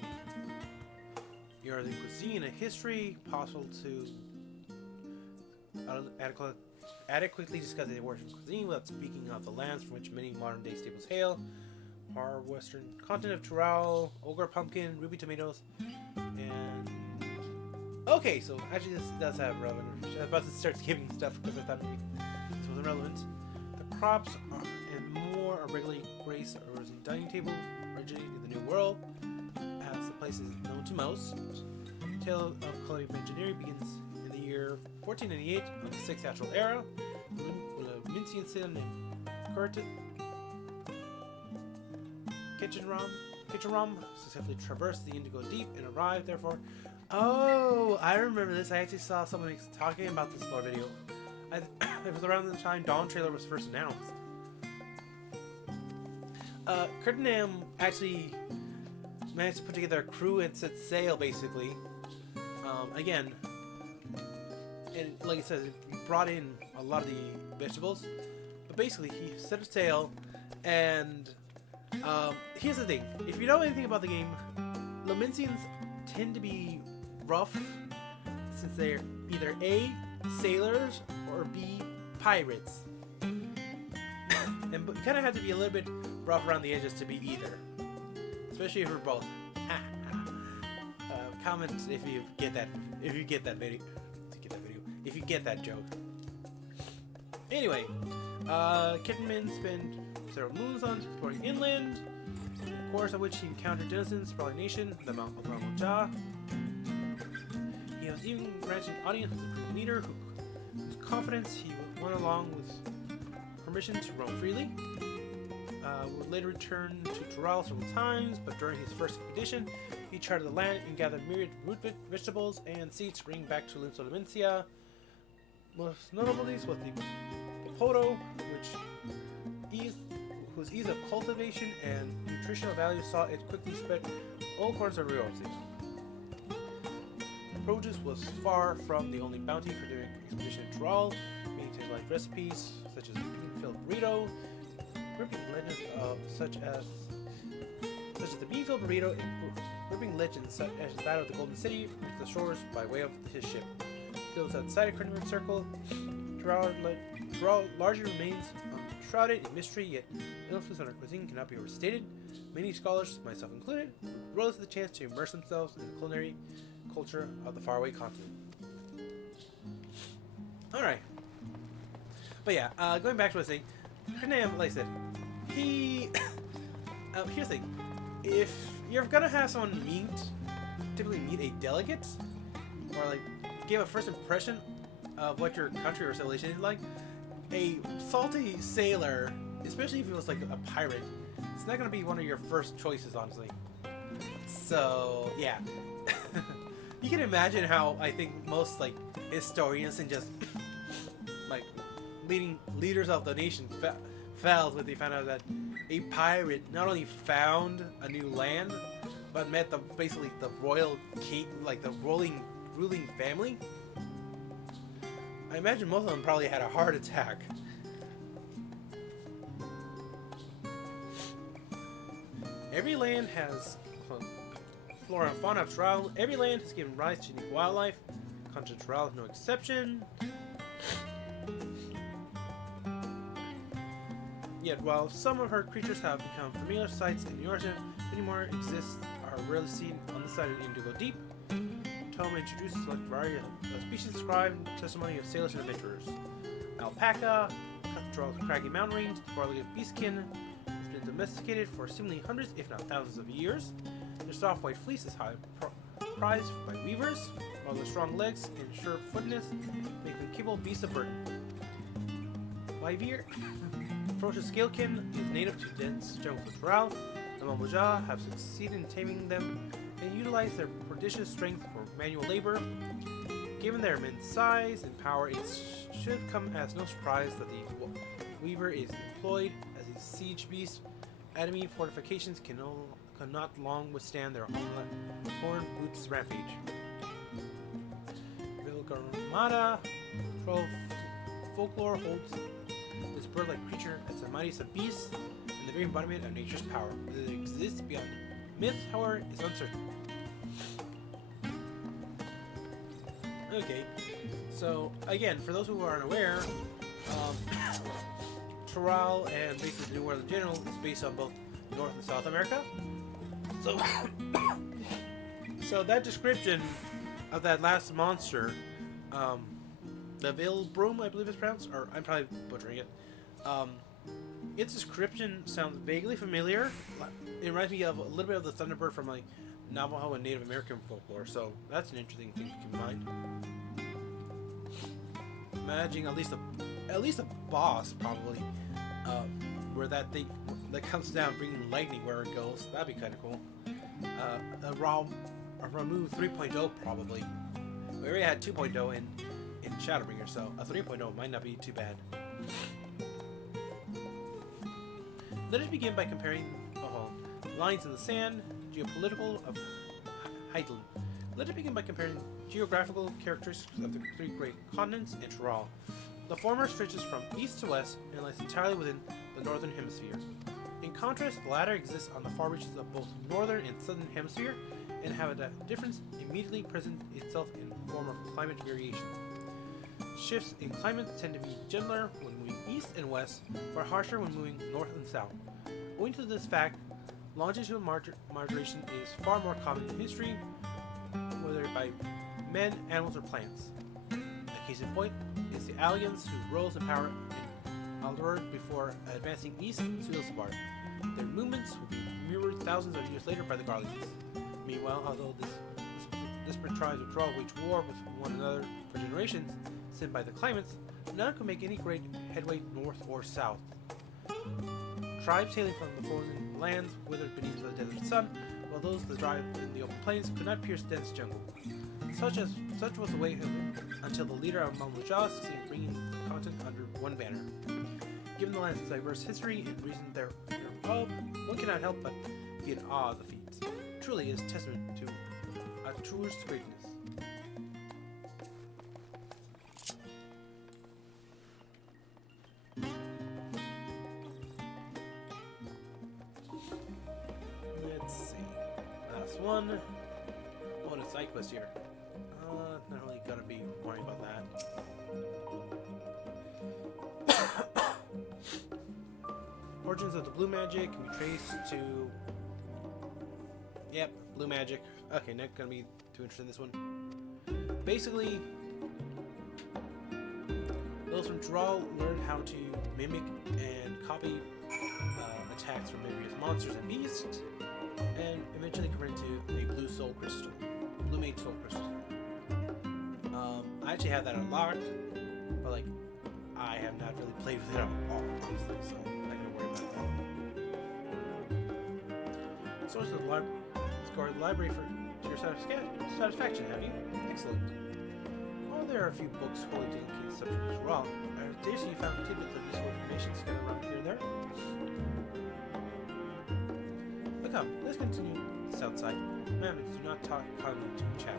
Your cuisine, a history, possible to adequately discuss the origin of cuisine without speaking of the lands from which many modern-day staples hail. Our western continent of Tural, ogre pumpkin, ruby tomatoes, and... Okay, so actually this does have relevance. I was about to start skipping stuff because I thought this wasn't relevant. The crops and more are regularly graced a rosy dining table, originating in the New World, as the place is known to most. The tale of culinary engineering begins in the year 1498 of the 6th Natural Era, with a Mincian sailor named Kitchenrom successfully traversed the Indigo Deep and arrived, therefore. Oh, I remember this. I actually saw someone talking about this lore video. It was around the time Dawn trailer was first announced. Curtinam actually managed to put together a crew and set sail, basically. Again, and like it says, he brought in a lot of the vegetables, but basically he set a sail, and here's the thing: if you know anything about the game, Lomincians tend to be rough, since they're either A, sailors, or B, pirates. And you kind of have to be a little bit rough around the edges to be either, especially if you're both. Comment if you get that joke. Anyway, Kittenman spent several moons on exploring inland, in the course of which he encountered denizens of the nation, the Mount of Ja. He was even granted an audience with the Supreme Leader, whose confidence he went along with permission to roam freely. Would later return to Tural several times, but during his first expedition, he charted the land and gathered myriad root vegetables and seeds to bring back to Lomincia. Most notably was the Popoto, whose ease of cultivation and nutritional value saw it quickly spread all corners of Riorsi. Produce was far from the only bounty for during expedition in Tural, meaning to like recipes such as bean-filled burrito, gripping legends such as the bean-filled burrito, and gripping legends such as that of the Golden City reached the shores by way of his ship. Those outside of Cardinal Circle, Tural largely remains shrouded in mystery, yet the influence on our cuisine cannot be overstated. Many scholars, myself included, relish the chance to immerse themselves in the culinary culture of the faraway continent. Alright. But yeah, going back to what I was saying, Kernam, like I said, he... here's the thing. If you're gonna have someone typically meet a delegate, or like give a first impression of what your country or civilization is like, a salty sailor, especially if he was like a pirate, it's not gonna be one of your first choices, honestly. So yeah, you can imagine how I think most like historians and just like leaders of the nation felt when they found out that a pirate not only found a new land, but met basically the royal king, like the ruling family. I imagine most of them probably had a heart attack. Every land has flora and fauna of Tyrell. Every land has given rise to unique wildlife. Country Tyrell is no exception. Yet, while some of her creatures have become familiar sights in New York, many more exist are rarely seen on the side of the Indigo Deep. Tome introduces a select variety of species described testimony of sailors and adventurers. Alpaca, Tyrell's craggy mountain range, the barley-legged beastkin, has been domesticated for seemingly hundreds, if not thousands of years. Their soft white fleece is highly prized by weavers, while their strong legs and sure-footedness make them capable beasts of burden. Wyvere, ferocious scalekin, is native to dense jungles of Tyrell. The Mambuja have succeeded in taming them and utilize their prodigious strength for manual labor. Given their immense size and power, it should come as no surprise that the Weaver is employed as a siege beast. Enemy fortifications cannot long withstand their horn boots rampage. Vilgarmada, Troll folklore holds this bird-like creature as the mightiest of beasts and the very embodiment of nature's power. Whether it exists beyond myth, however, is uncertain. Okay, so again, for those who aren't aware, Tyrell and basically the New World in general is based on both North and South America. So, so that description of that last monster, the Vilbrum, I believe it's pronounced, or I'm probably butchering it. Its description sounds vaguely familiar. It reminds me of a little bit of the Thunderbird from like Navajo and Native American folklore. So that's an interesting thing to keep in mind. Imagining at least a boss probably, where that thing that comes down bringing lightning where it goes. That'd be kind of cool. A Ramu 3.0 probably. We already had 2.0 in Shadowbringer, so a 3.0 might not be too bad. Let us begin by comparing lines in the sand, geopolitical of Heidel. Let us begin by comparing geographical characteristics of the three great continents and Tyrell. The former stretches from east to west and lies entirely within the northern hemisphere. In contrast, the latter exists on the far reaches of both northern and southern hemisphere and have a difference immediately present itself in the form of climate variation. Shifts in climate tend to be gentler when moving east and west, but harsher when moving north and south. Owing to this fact, longitudinal migration is far more common in history, whether by men, animals, or plants. A case in point is the Allians who rose in power in Aldor before advancing east to Ilsabard. Their movements will be mirrored thousands of years later by the Garleans. Meanwhile, although disparate tribes of Tyrell waged war with one another for generations, sent by the claimants, none could make any great headway north or south. Tribes hailing from the frozen lands withered beneath the desert sun, while those that thrived in the open plains could not pierce dense jungle. Such was the way until the leader of Mambuja succeeded in bringing the continent under one banner. Given the land's diverse history and reason thereof, one cannot help but be in awe of the feats. Truly is testament to Atur's greatness. Let's see. Last one. Oh, it's side quest here. Not really gotta be worrying about that. Origins of the blue magic can be traced to... Yep, blue magic. Okay, not gonna be too interested in this one. Basically, those from Tyrell learned how to mimic and copy attacks from various monsters and beasts, and eventually converted to a blue soul crystal. Blue made soul crystal. I actually have that unlocked, but like, I have not really played with it at all, honestly, so I'm not gonna worry about that. Source of the library. Score the library to your satisfaction, have you? Excellent. While there are a few books wholly dedicated to subjects as well, I dare say you found tidbits of useful information scattered around here and there. come, let's continue this outside. Mammoths do not talk kindly to each other.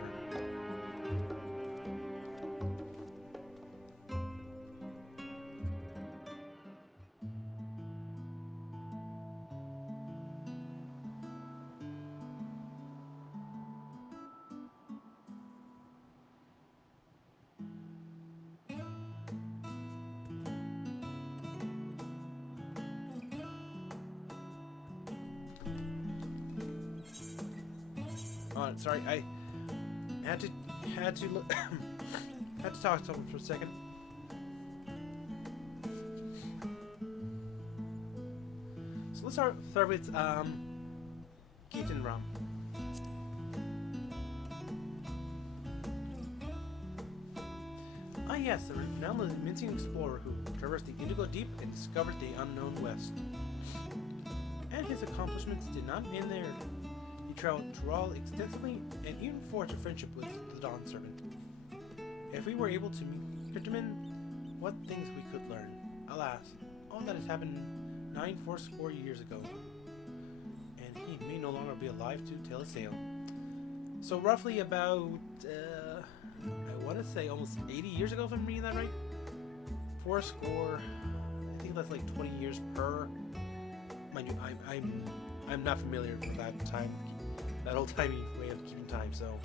Oh, sorry, I had to look had to talk to someone for a second. So let's start with Keaton Rum. Ah yes, the renowned mincing explorer who traversed the Indigo Deep and discovered the unknown West. And his accomplishments did not end there. He traveled Tural extensively and even forged a friendship with the Dawn Servant. If we were able to determine what things we could learn, alas, all that has happened 94 years ago, and he may no longer be alive to tell his tale. So roughly about, I want to say almost 80 years ago, if I'm reading that right? 40, I think that's like 20 years per. Mind you, I'm not familiar with that time, that old-timey way of keeping time, so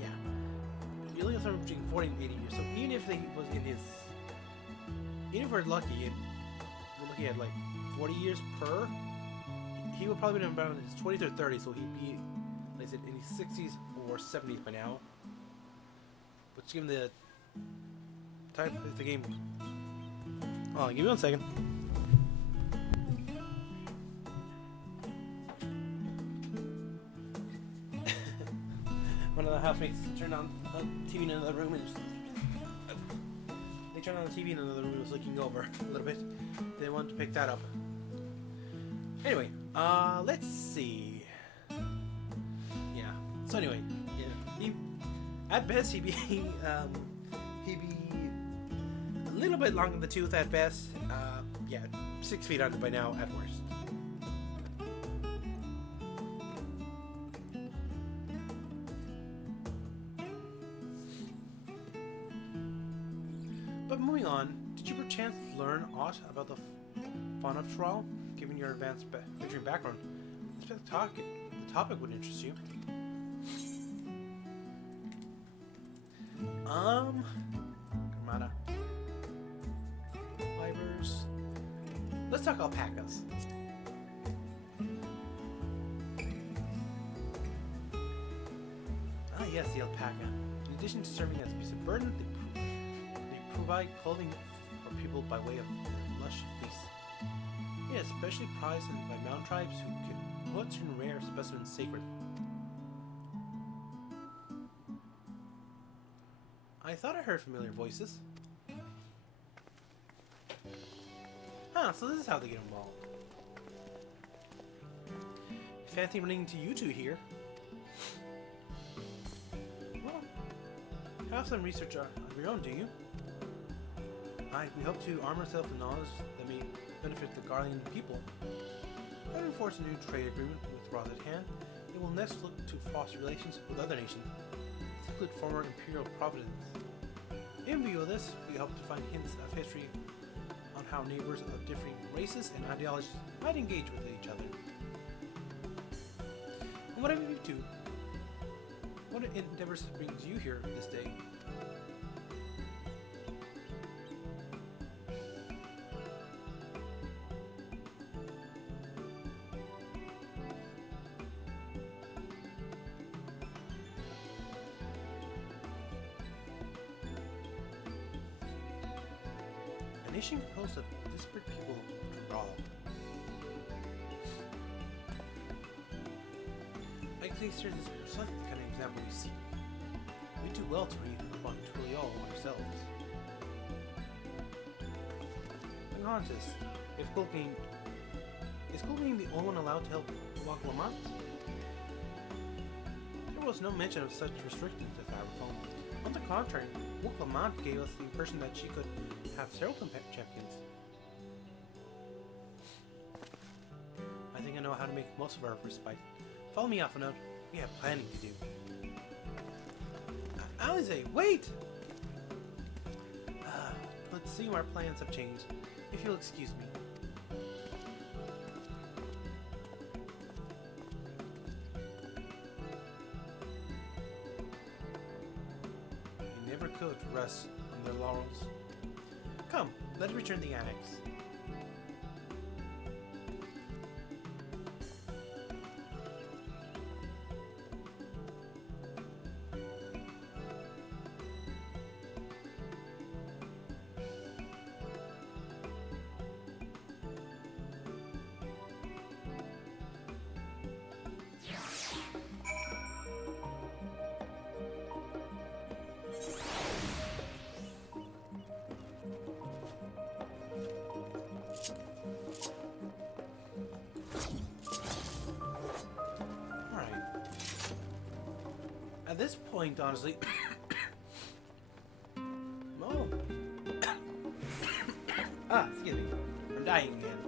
yeah. You're looking at somewhere between 40 and 80 years, so even if they was in his, even if we're lucky, and we're looking at like 40 years per, he would probably be about his 20s or 30s, so he'd be, like I said, in his 60s or 70s by now. Which, given the type of the game. Oh, give me 1 second. One of the housemates turned on the TV in another room and they turned on the TV in another room and was looking over a little bit. They wanted to pick that up. Anyway, let's see. Yeah. So anyway, yeah. At best, he'd be a little bit long in the tooth at best. Yeah, 6 feet under by now at worst. But moving on, did you perchance learn aught about the fauna of Tural? Given your advanced veteran background, the topic would interest you. Gramata. Fibers. Let's talk alpacas. Ah yes, the alpaca. In addition to serving as a piece of burden, they provide clothing for people by way of lush fleece. It is especially prized by mountain tribes who can put certain rare specimens sacred. I thought I heard familiar voices. Ah, so this is how they get involved. Fancy running into you two here. Well, have some research of your own, do you? We hope to arm ourselves with knowledge that may benefit the Garlean people. Having forged a new trade agreement with Roth at hand, it will next look to foster relations with other nations, to include former imperial provinces. In view of this, we hope to find hints of history on how neighbors of differing races and ideologies might engage with each other. And whatever you do, what endeavors brings you here this day? A nation composed of disparate people Tural. I can say this is precisely the kind of example we see. We do well to read upon Tuliol ourselves. The contest, is Kulgain the only one allowed to help walk Lamont? There was no mention of such restrictions, as I recall. On the contrary, Wook Lamont gave us the impression that she could have several champions. I think know how to make most of our respite. Follow me off a note. We have planning to do. Alize, wait! Let's see, our plans have changed. If you'll excuse me. They never could rest on their laurels. Come, let's return to the annex. At this point, honestly... Oh. Excuse me. I'm dying again.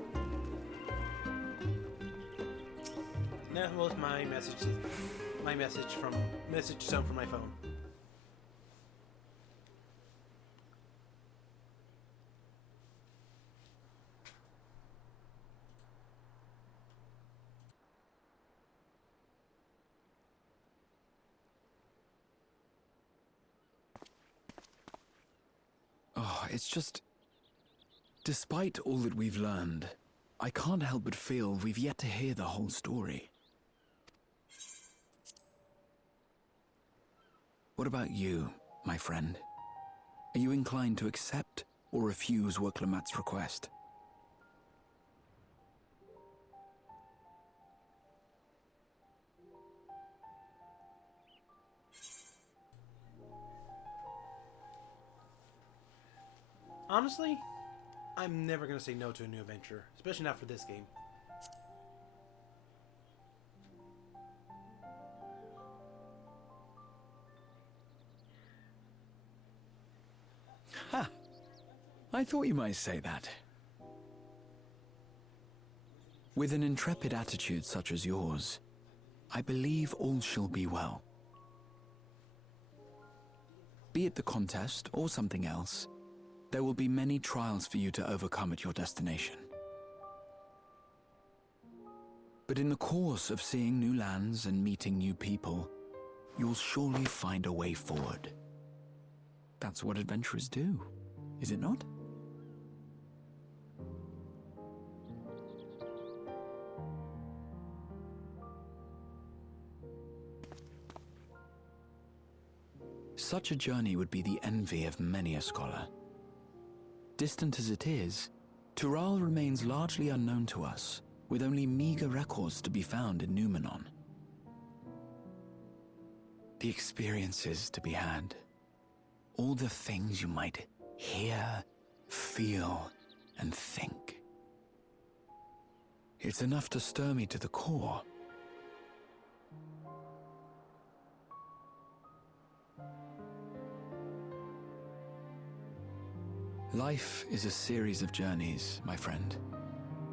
That was my message tone from my phone. Oh, it's just... Despite all that we've learned, I can't help but feel we've yet to hear the whole story. What about you, my friend? Are you inclined to accept or refuse Worklamat's request? Honestly, I'm never gonna say no to a new adventure, especially not for this game. Ha! I thought you might say that. With an intrepid attitude such as yours, I believe all shall be well. Be it the contest or something else, there will be many trials for you to overcome at your destination. But in the course of seeing new lands and meeting new people, you'll surely find a way forward. That's what adventurers do, is it not? Such a journey would be the envy of many a scholar. Distant as it is, Tural remains largely unknown to us, with only meager records to be found in Numenon. The experiences to be had, all the things you might hear, feel, and think. It's enough to stir me to the core. Life is a series of journeys, my friend,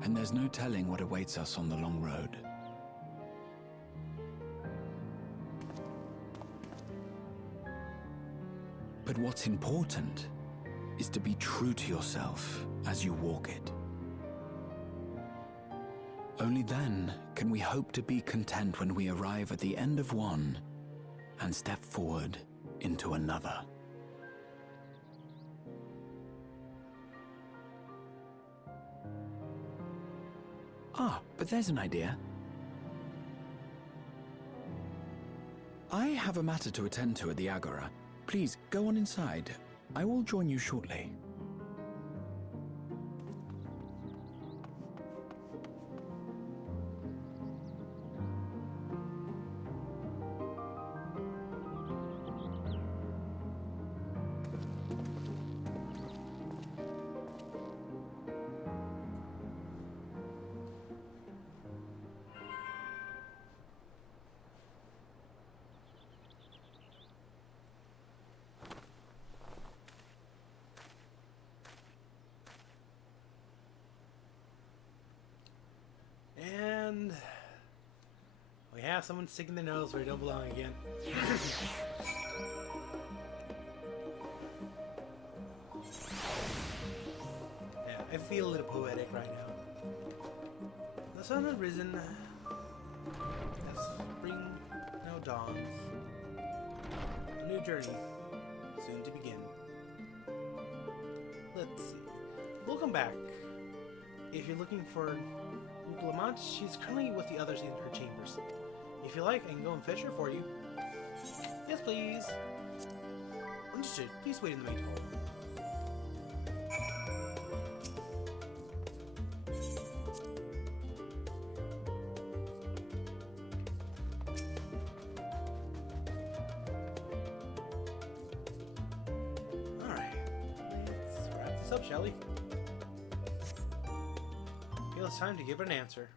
and there's no telling what awaits us on the long road. But what's important is to be true to yourself as you walk it. Only then can we hope to be content when we arrive at the end of one and step forward into another. Ah, but there's an idea. I have a matter to attend to at the Agora. Please, go on inside. I will join you shortly. someone's sticking their nose where they don't belong again. Yeah, I feel a little poetic right now. The sun has risen as spring now dawns. A new journey soon to begin. Let's see. Welcome back. If you're looking for Lamont, she's currently with the others in her chambers. If you like, I can go and fetch her for you. Yes, please. Understood. Please wait in the maid hall. Alright. Let's wrap this up, shall we? Feel it's time to give her an answer.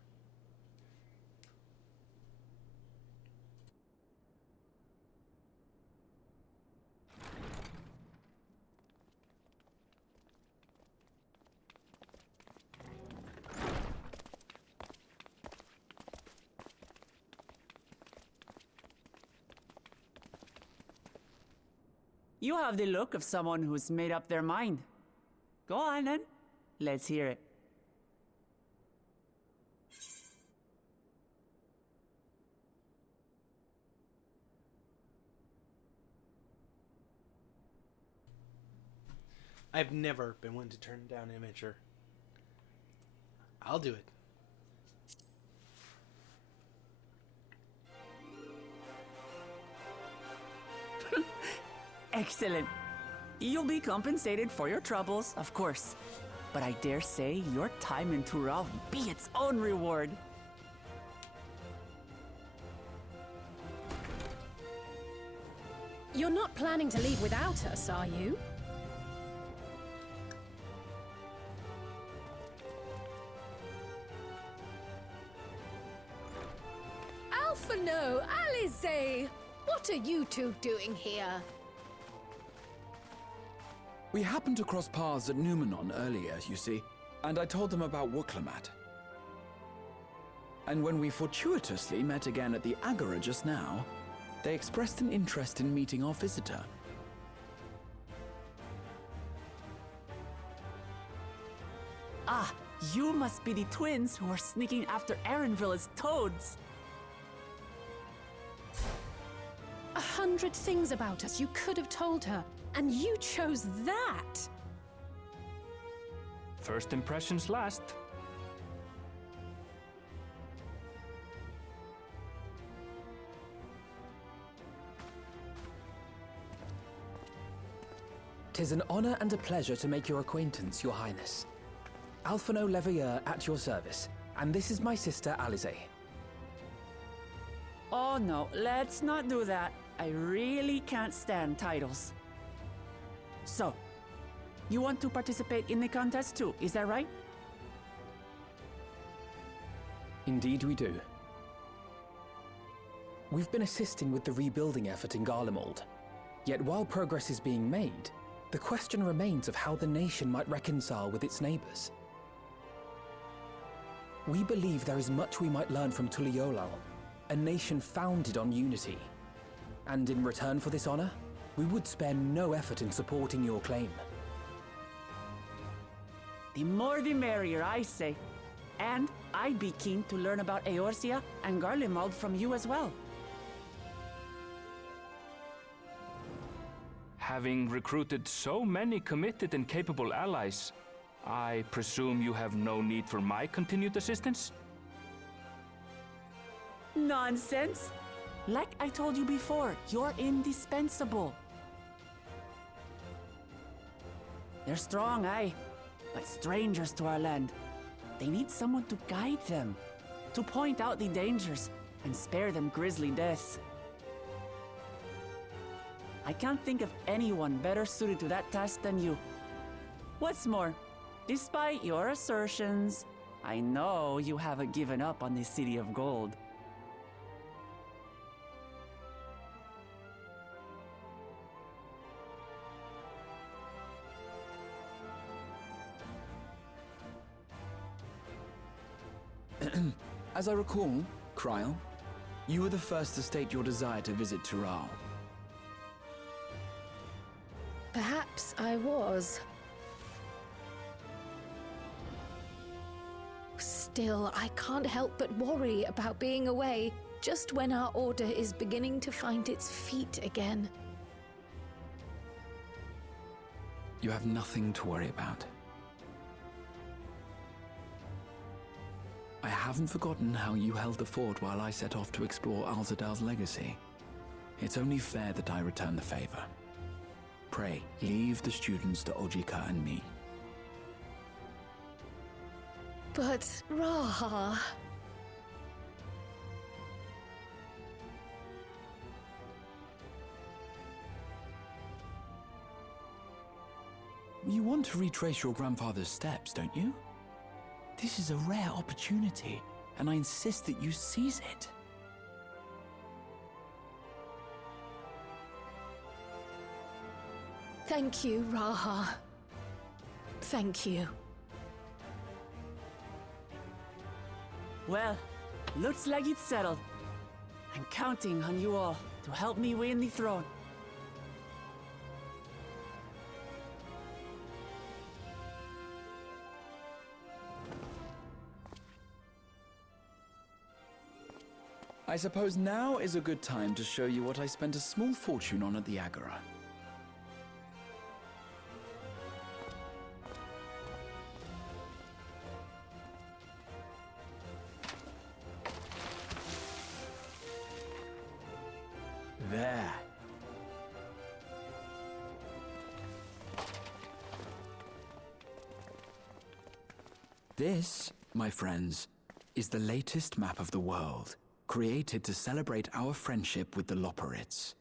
You have the look of someone who's made up their mind. Go on then. Let's hear it. I've never been one to turn down amateur. I'll do it. Excellent. You'll be compensated for your troubles, of course. But I dare say your time in Tural will be its own reward. You're not planning to leave without us, are you? Alphano, Alize! What are you two doing here? We happened to cross paths at Numenon earlier, you see, and I told them about Wooklamat. And when we fortuitously met again at the Agora just now, they expressed an interest in meeting our visitor. Ah, you must be the twins who are sneaking after Erenville as toads. 100 things about us you could have told her, and you chose that! First impressions last. "'Tis an honor and a pleasure to make your acquaintance, Your Highness. Alphano Leveilleur at your service, and this is my sister Alize." Oh no, let's not do that. I really can't stand titles. So, you want to participate in the contest too, is that right? Indeed we do. We've been assisting with the rebuilding effort in Garlemald. Yet while progress is being made, the question remains of how the nation might reconcile with its neighbors. We believe there is much we might learn from Tuliolal, a nation founded on unity. And in return for this honor, we would spare no effort in supporting your claim. The more the merrier, I say. And I'd be keen to learn about Eorzea and Garlemald from you as well. Having recruited so many committed and capable allies, I presume you have no need for my continued assistance? Nonsense! Like I told you before, you're indispensable. They're strong, aye, but strangers to our land. They need someone to guide them, to point out the dangers and spare them grisly deaths. I can't think of anyone better suited to that task than you. What's more, despite your assertions, I know you haven't given up on the City of Gold. As I recall, Kryl, You were the first to state your desire to visit Tural. Perhaps I was. Still, I can't help but worry about being away just when our order is beginning to find its feet again. You have nothing to worry about. I haven't forgotten how you held the fort while I set off to explore Alzadal's legacy. It's only fair that I return the favor. Pray, leave the students to Ojika and me. But, Raha... You want to retrace your grandfather's steps, don't you? This is a rare opportunity, and I insist that you seize it. Thank you, Raha. Thank you. Well, looks like it's settled. I'm counting on you all to help me win the throne. I suppose now is a good time to show you what I spent a small fortune on at the Agora. There. This, my friends, is the latest map of the world, created to celebrate our friendship with the Loporrits.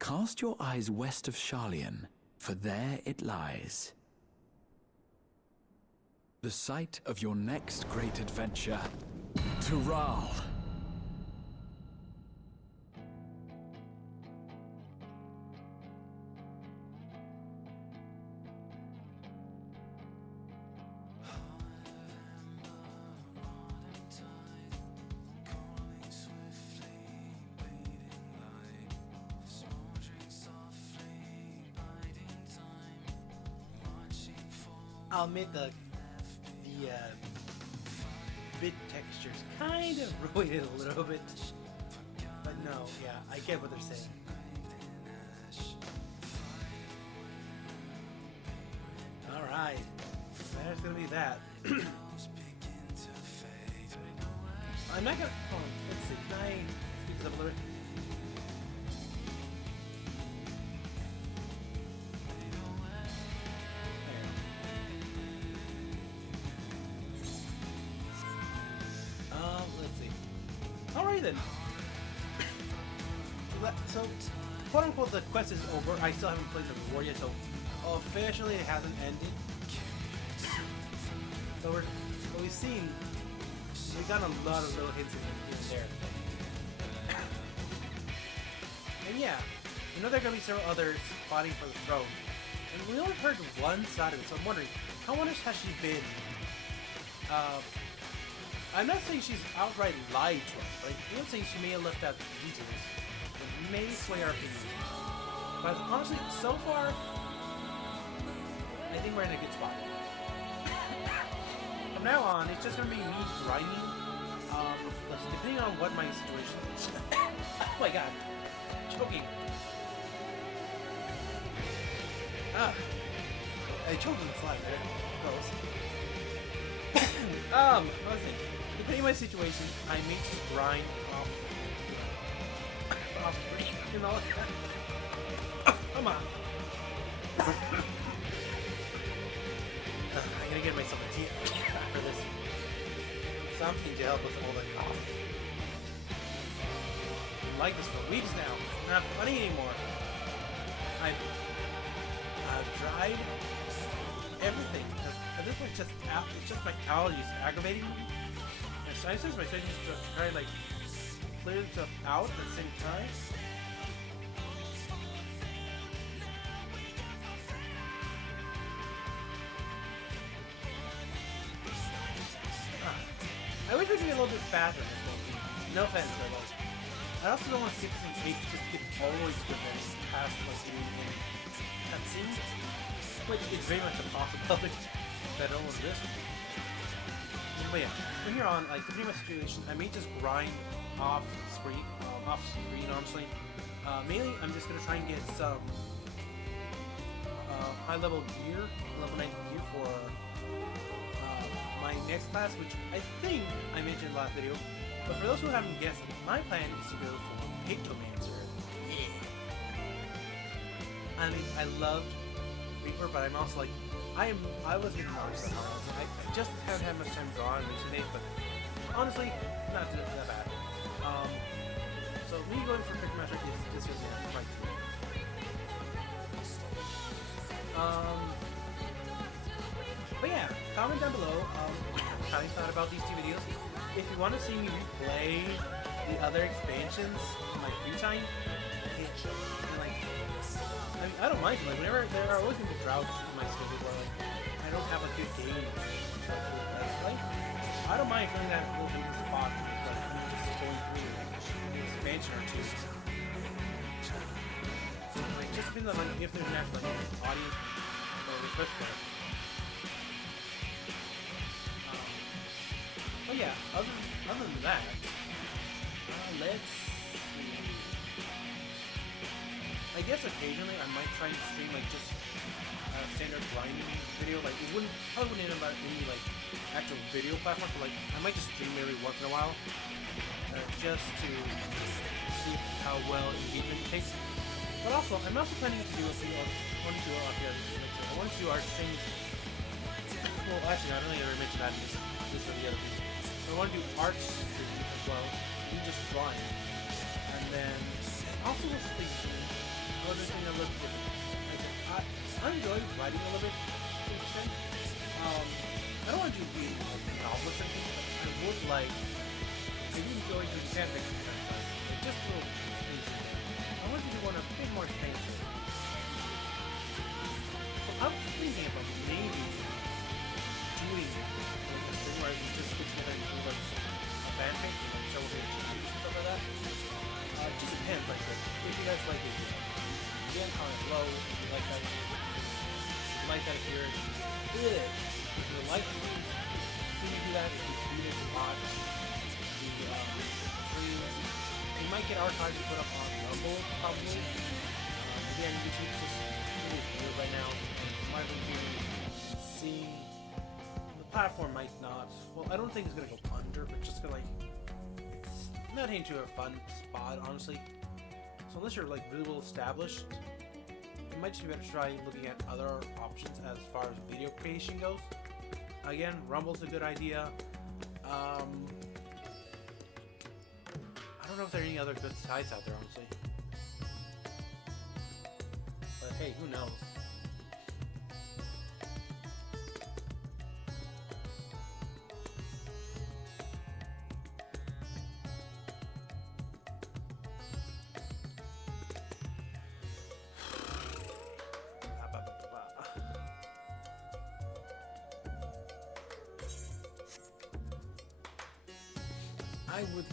Cast your eyes west of Sharlayan, for there it lies. The site of your next great adventure, Tural. I'll admit the bit textures kind of ruined it a little bit, but no, yeah, I get what they're saying. All right, there's gonna be that. I'm not gonna. Oh, let's see. Can I speed this up a little bit? Then. So, quote unquote, the quest is over. I still haven't played the reward yet, so officially it hasn't ended. So what we've seen, we've gotten a lot of little hints in there. And yeah, we know there are going to be several others fighting for the throne. And we only heard one side of it, so I'm wondering, how honest has she been? I'm not saying she's outright lied to us, right? I'm not saying she may have left out details, but may sway our opinion. But honestly, so far, I think we're in a good spot. From now on, it's just gonna be me grinding. Depending on what my situation is. Oh my god, choking. I choked on the fly there. Close. Let's see. Depending on my situation, I may just grind off screen, you know? Come on. I'm gonna get myself a tea after this. Something to help with all the cough. I've been like this for weeks now. It's not funny anymore. I've tried everything. At this point, it's just my allergies aggravating me. My sinuses, my sinuses try to like clear stuff out at the same time. I wish we could be a little bit faster in this one. No offense, but I also don't want to skip some takes just to get all the way to the very past like the main cutscene, which is very much a possibility that I don't want to do this. But yeah, from here on, like, depending on my situation, I may just grind off screen, honestly. Mainly, I'm just gonna try and get some high-level gear, level 90 gear for my next class, which I think I mentioned in the last video. But for those who haven't guessed, my plan is to go for Pictomancer. Yeah. I mean, I loved Reaper, but I'm also like, I was getting nervous at times. I just haven't had much time drawing recently, but honestly, not that bad. So me going for Pictomancer is just going to be quite cool. But yeah, comment down below how you thought about these two videos. If you want to see me replay the other expansions in my free time, and like, I mean, I don't mind. Like, whenever there are always gonna be droughts in my schedule where like I don't have a good game to play. Like, I don't mind filling that little bit of spot, like just going through an expansion or two. So like, just depends on like if there's an actual like audience or request for it. But yeah, other than that, let's see. I guess occasionally I might try and stream like just a standard grinding video. Like it probably wouldn't end up any like actual video platform, but like I might just stream every once in a while, just to see how well engagement it takes. But also, I'm also planning to do a few. I want to do our things. Well, actually, I don't think I ever mentioned that in this or the other video. I want to do art stream as well, do just drawing, and then also with the other thing a little different. Like, I enjoy writing a little bit to an extent. I don't want to do the novels or anything, but I would like. I do enjoy doing fan fiction sometimes, like just a little things. I want to do one a bit more expensive. So I'm thinking about maybe doing like a thing where you just put together and do like a fan fiction, like celebrate and stuff like that. Just depends, like if you guys like it, again, comment below if you like that. If you like that here, if you like it, please do that. If you do this watch the streams, you might get archives to put up on Rumble probably. Again, YouTube is just really weird right now. You might be seeing. Platform might not. Well, I don't think it's gonna go under, but just gonna like it's not into a fun spot, honestly. So unless you're like really well established, it might just be better to try looking at other options as far as video creation goes. Again, Rumble's a good idea. I don't know if there are any other good sites out there, honestly. But hey, who knows?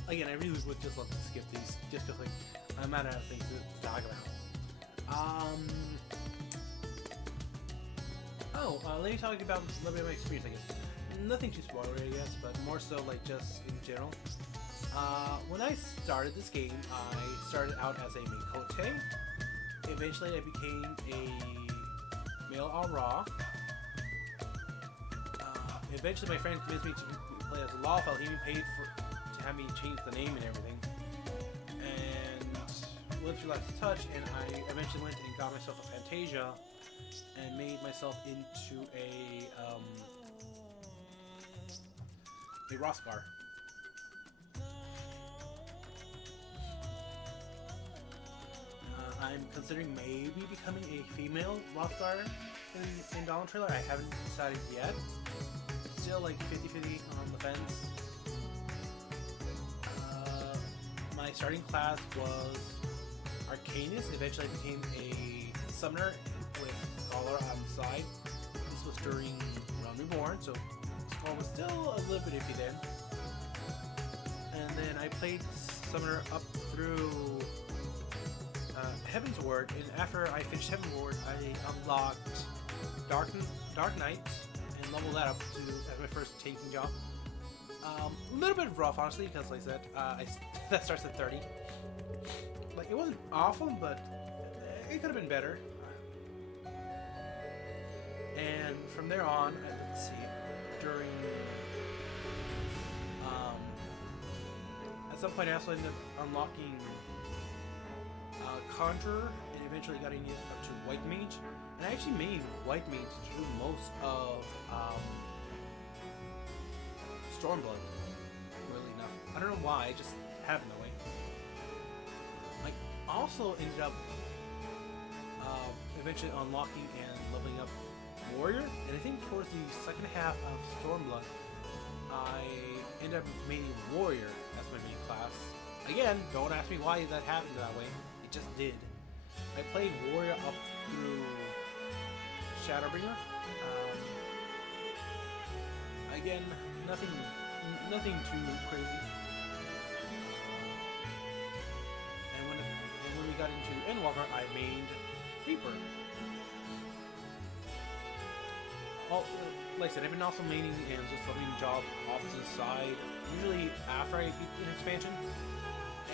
I really would just love to skip these, just because like I'm out of things to talk about. Let me talk about a little bit of my experience, I guess. Nothing too spoilery, I guess, but more so like just in general. When I started this game, I started out as a Mikote. Eventually, I became a male Aura. Eventually, my friend convinced me to play as a Lawfell. He even paid to have me change the name and everything. And went through Last Touch, and I eventually went and got myself a Fantasia and made myself into a Roskar. I'm considering maybe becoming a female Roskar in Dawn Trailer. I haven't decided yet. It's still like 50-50 on the fence. My starting class was Arcanist. Eventually I became a Summoner with Scholar on the side. This was during Realm Reborn, so Scholar was still a little bit iffy then. And then I played summoner up through Heaven's Ward, and after I finished Heaven's Ward, I unlocked Dark Knight and leveled that up to as my first tanking job. A little bit rough, honestly, because like I said, that starts at 30. Like, it wasn't awful, but it could have been better. And from there on, let's see, during at some point I also ended up unlocking Conjurer, and eventually got it up to White Mage. And I actually made White Mage through most of Stormblood, really enough. I don't know why, it just happened that way. I also ended up eventually unlocking and leveling up Warrior, and I think towards the second half of Stormblood, I ended up making Warrior as my main class. Again, don't ask me why that happened that way. It just did. I played Warrior up through Shadowbringer. Again, nothing too crazy. And when we got into Endwalker, I mained Reaper. Oh, like I said, I've been also maining and just leveling jobs off to the side, usually after I beat an expansion.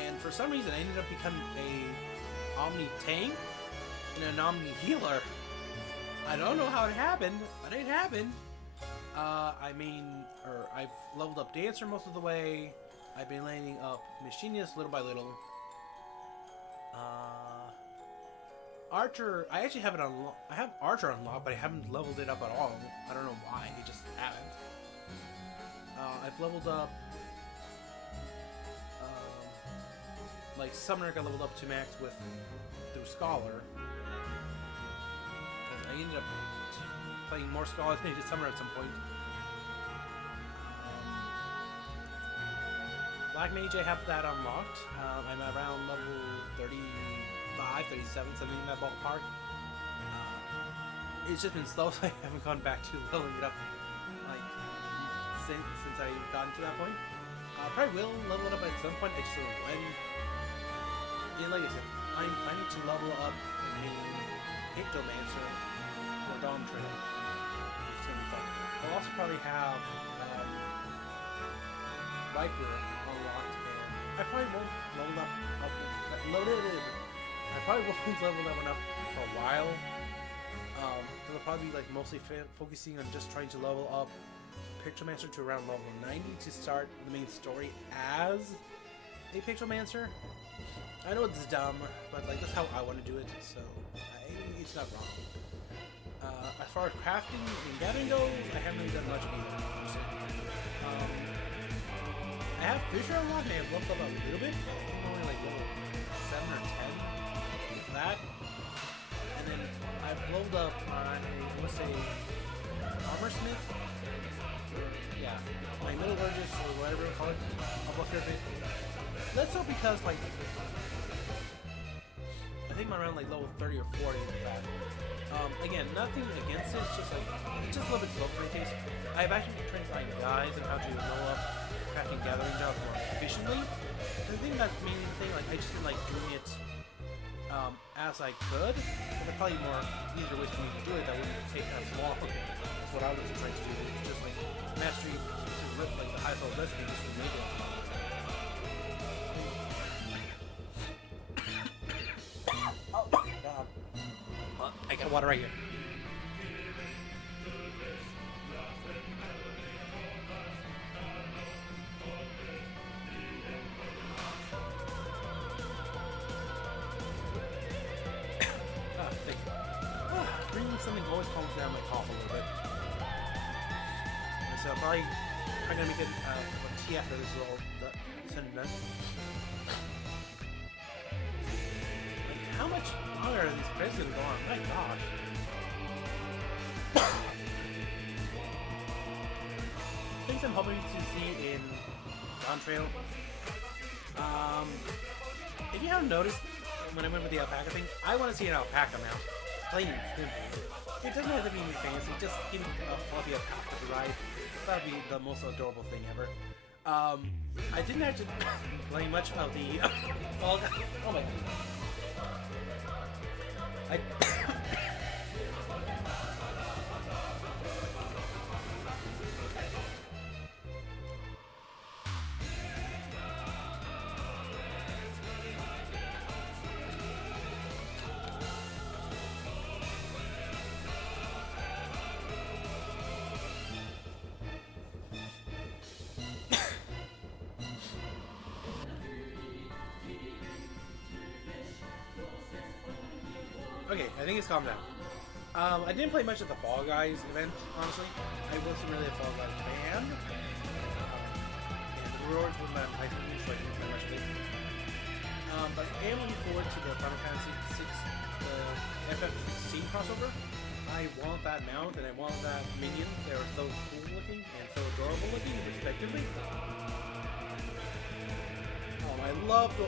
And for some reason, I ended up becoming a Omni tank and an Omni healer. I don't know how it happened, but it happened. I've leveled up Dancer most of the way. I've been landing up Machinist little by little. Archer, I actually have it unlocked. I have Archer unlocked, but I haven't leveled it up at all. I don't know why, it just haven't. I've leveled up, like Summoner got leveled up to max through Scholar. I ended up playing more Scholar than I did Summoner at some point. Black Mage, I have that unlocked. I'm around level 35, 37, something in that ballpark. It's just been slow, so I haven't gone back to leveling it up like since I gotten to that point. Probably will level it up at some point. I just don't know when. And like I said, I'm planning to level up a Pictomancer for Dawn Trail. It's gonna be fun. I'll also probably have Viper unlocked, and I probably won't level up. I probably won't level that one up for a while. Because I'll probably be like mostly focusing on just trying to level up Pictomancer to around level 90 to start the main story as a Pictomancer. I know it's dumb, but like that's how I want to do it, so it's not wrong. As far as crafting and gathering goes, I haven't really done much either. So, I have Fisher unlocked and I have leveled up a little bit. I'm only like level 7 or 10 with that. And then I've leveled up my, I want to say, Armorsmith. Yeah, my Metallurgist or whatever you call it. I'll go through a bit. Less so because, like, I think I'm around like level 30 or 40 with that. Again, nothing against it, it's just a little bit slow for my taste. I've actually been trying to find guides on how to level up crafting gathering jobs more efficiently. I think that's the main thing, like I just been like doing it as I could, but there's probably more easier ways for me to do it that wouldn't take as long. That's what I was trying to do, just like mastery, like the highest level recipe just to make it. Oh god. I got water right here. Drinking something always calms down my cough a little bit. And so I'm probably gonna make it a tea after this is all said and done. Like, how much longer are these credits gonna go on? My gosh. Things I'm hoping to see in Dawn Trail. If you haven't noticed, when I went with the alpaca thing, I want to see an alpaca mount. Plain and simple. It doesn't have to be anything fancy, just give me a fluffy alpaca to ride. That would be the most adorable thing ever. I didn't actually play much of the Fall Guys. Oh my god. I Okay, I think it's calmed down. I didn't play much of the Fall Guys event, honestly. I wasn't really a Fall Guys fan. And the rewards were my high school, so I didn't play much of it. But I am looking forward to the Final Fantasy VI, the FFXIV crossover. I want that mount and I want that minion. They are so cool looking and so adorable looking, respectively. I love the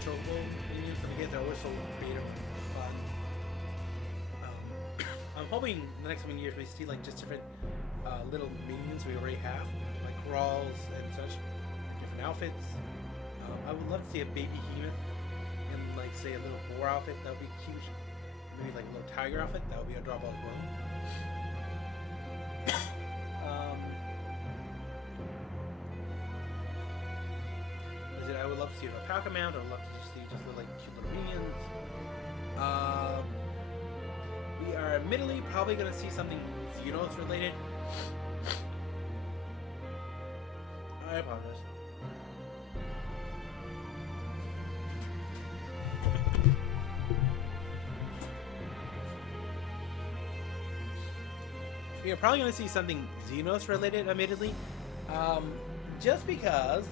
Chocobo minions that I get. They're always so creative. I'm hoping in the next coming years we see like just different little minions we already have, like crawls and such, and different outfits. I would love to see a baby Hemoth in like say a little boar outfit. That would be cute. Maybe like a little tiger outfit. That would be adorable as well. I would love to see an alpaca mount. I would love to see just little like cute little minions. We are admittedly probably going to see something Xenos related. I apologize. We are probably going to see something Xenos related, admittedly. Just because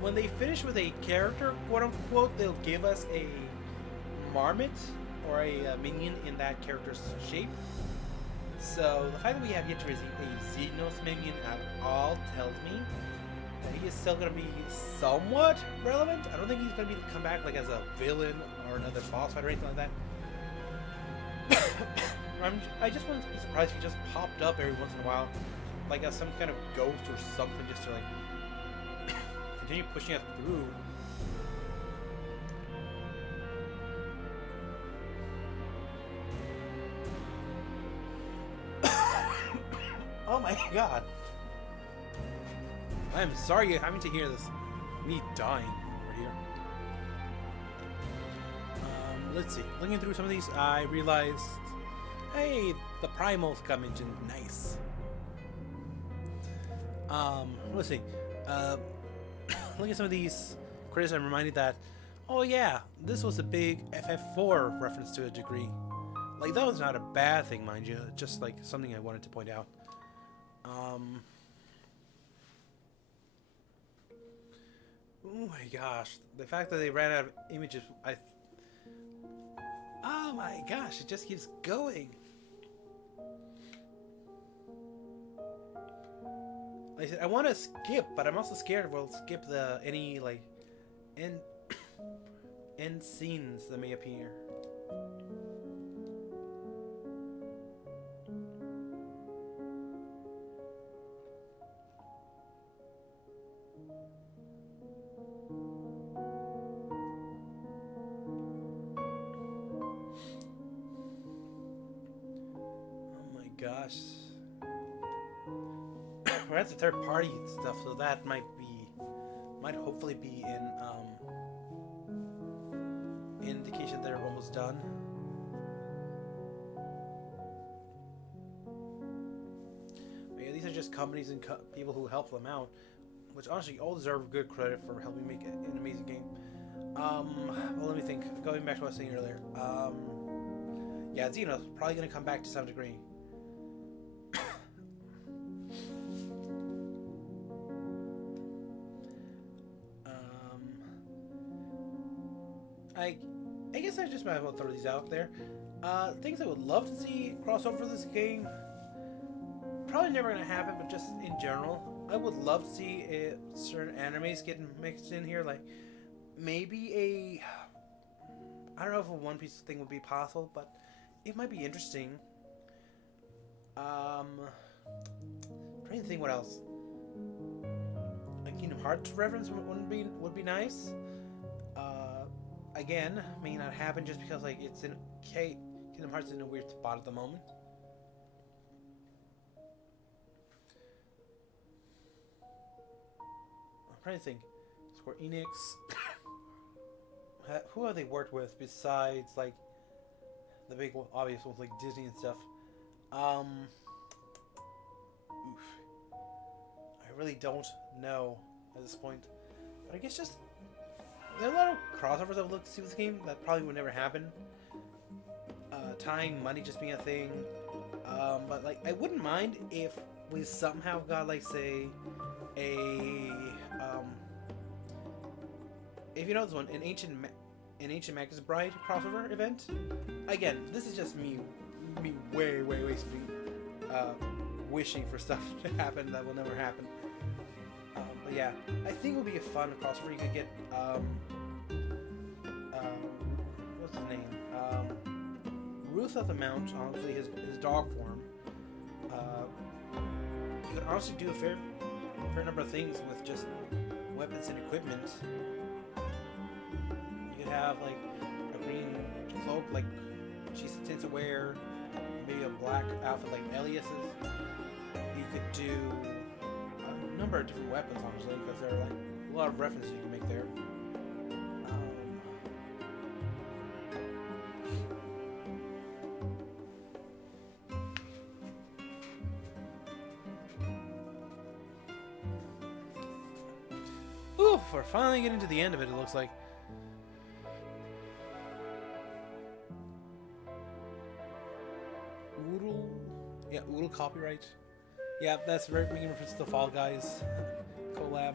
when they finish with a character, quote unquote, they'll give us a marmot or a minion in that character's shape. So the fact that we have yet to receive a Xenos minion at all tells me that he is still going to be somewhat relevant. I don't think he's going to come back like as a villain or another boss fight or anything like that. I just wouldn't be surprised if he just popped up every once in a while, like as some kind of ghost or something, just to like continue pushing us through. Oh my god. I'm sorry you're having to hear this. Me dying over here. Let's see. Looking through some of these, I realized, hey, the primals come into nice. Let's see. Looking at some of these critters, I'm reminded that, oh yeah, this was a big FF4 reference to a degree. Like, that was not a bad thing, mind you. Just like something I wanted to point out. Oh my gosh, the fact that they ran out of images, oh my gosh, it just keeps going. Like I said, I want to skip, but I'm also scared we'll skip any like end scenes that may appear. Gosh. Well, that's the third party stuff, so that might hopefully be in indication they're almost done. But yeah, these are just companies and people who help them out, which honestly all deserve good credit for helping make an amazing game. Well, let me think. Going back to what I was saying earlier. Yeah, Xenos probably gonna come back to some degree. I guess I just might as well throw these out there. Things I would love to see crossover this game. Probably never gonna happen, but just in general, I would love to see certain animes getting mixed in here. Like maybe I don't know if a One Piece thing would be possible, but it might be interesting. Trying to think what else. Kingdom Hearts reference would be nice. Again, may not happen just because like it's in Kingdom Hearts is in a weird spot at the moment. I'm trying to think. Square Enix. Who have they worked with besides like the big obvious ones like Disney and stuff? Oof. I really don't know at this point. But I guess just there are a lot of crossovers I would look to see with this game that probably would never happen. Tying money just being a thing. But like I wouldn't mind if we somehow got like say a if you know this one, an Ancient Magus Bride crossover event. Again, this is just me way wishing for stuff to happen that will never happen. But yeah, I think it would be a fun crossover. You could get what's his name? Ruth of the Mount, honestly, his dog form. You could honestly do a fair number of things with just weapons and equipment. You could have like a green cloak like she tends to wear, maybe a black outfit like Elias's. You could do a number of different weapons, honestly, because there are like a lot of references you can make there. Ooh, we're finally getting to the end of it, it looks like. Oodle? Yeah, Oodle copyright. Yeah, that's very making reference to the Fall Guys collab.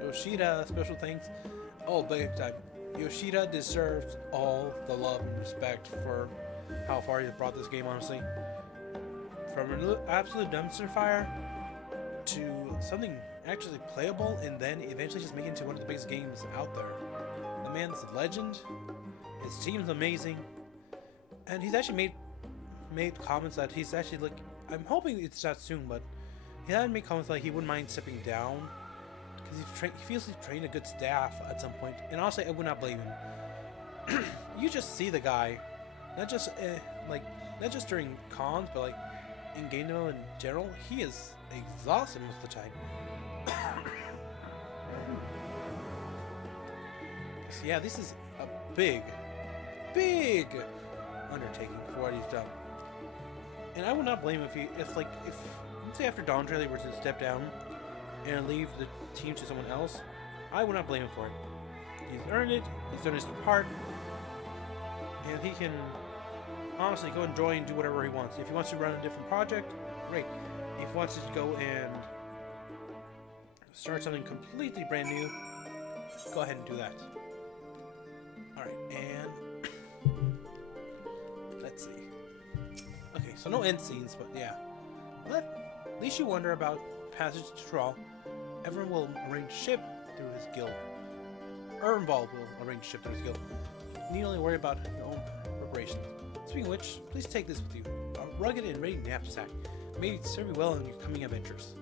Yoshida, special thanks. Oh, big time. Yoshida deserves all the love and respect for how far he brought this game, honestly. From an absolute dumpster fire to something actually playable, and then eventually just making it into one of the biggest games out there. The man's a legend. His team's amazing, and he's actually made comments that he's actually like. I'm hoping it's not soon, but he had made comments like he wouldn't mind stepping down because he feels he's trained a good staff at some point. And honestly, I would not blame him. You just see the guy, not just during cons, but like in game development in general, he is exhausted most of the time. So yeah, this is a big undertaking for what he's done. And I would not blame him if let's say after Don Trailer were to step down and leave the team to someone else, I would not blame him for it. He's earned it, he's done his part, and he can honestly go enjoy and do whatever he wants. If he wants to run a different project, great. If he wants to go and start something completely brand new, go ahead and do that. Alright, and let's see. Okay, so no end scenes, but yeah. At least you wonder about passage to Thrall. Everyone will arrange ship through his guild. Ernvald will arrange ship through his guild. You need only worry about your own preparations. Speaking of which, please take this with you. A rugged and ready knapsack. May serve you well in your coming adventures.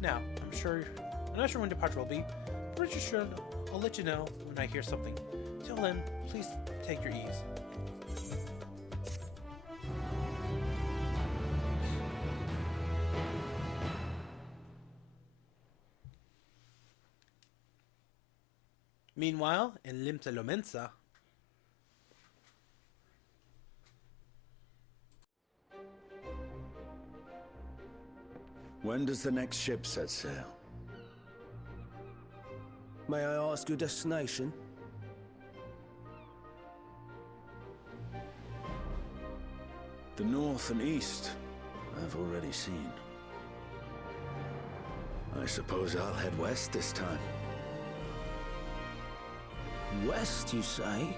Now, I'm not sure when departure will be, but Richard sure I'll let you know when I hear something. Till then, please take your ease. Meanwhile, in Limta Lomensa, when does the next ship set sail? May I ask your destination? The north and east, I've already seen. I suppose I'll head west this time. West, you say?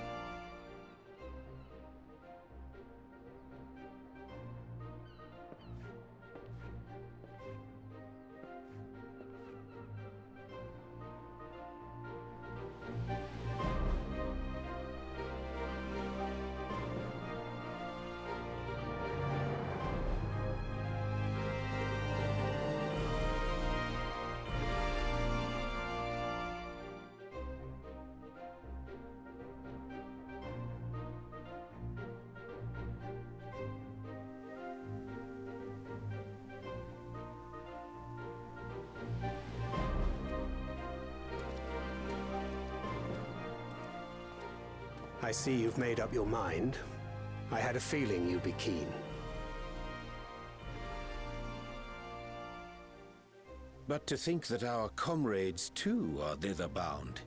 I see you've made up your mind. I had a feeling you'd be keen. But to think that our comrades too are thither bound.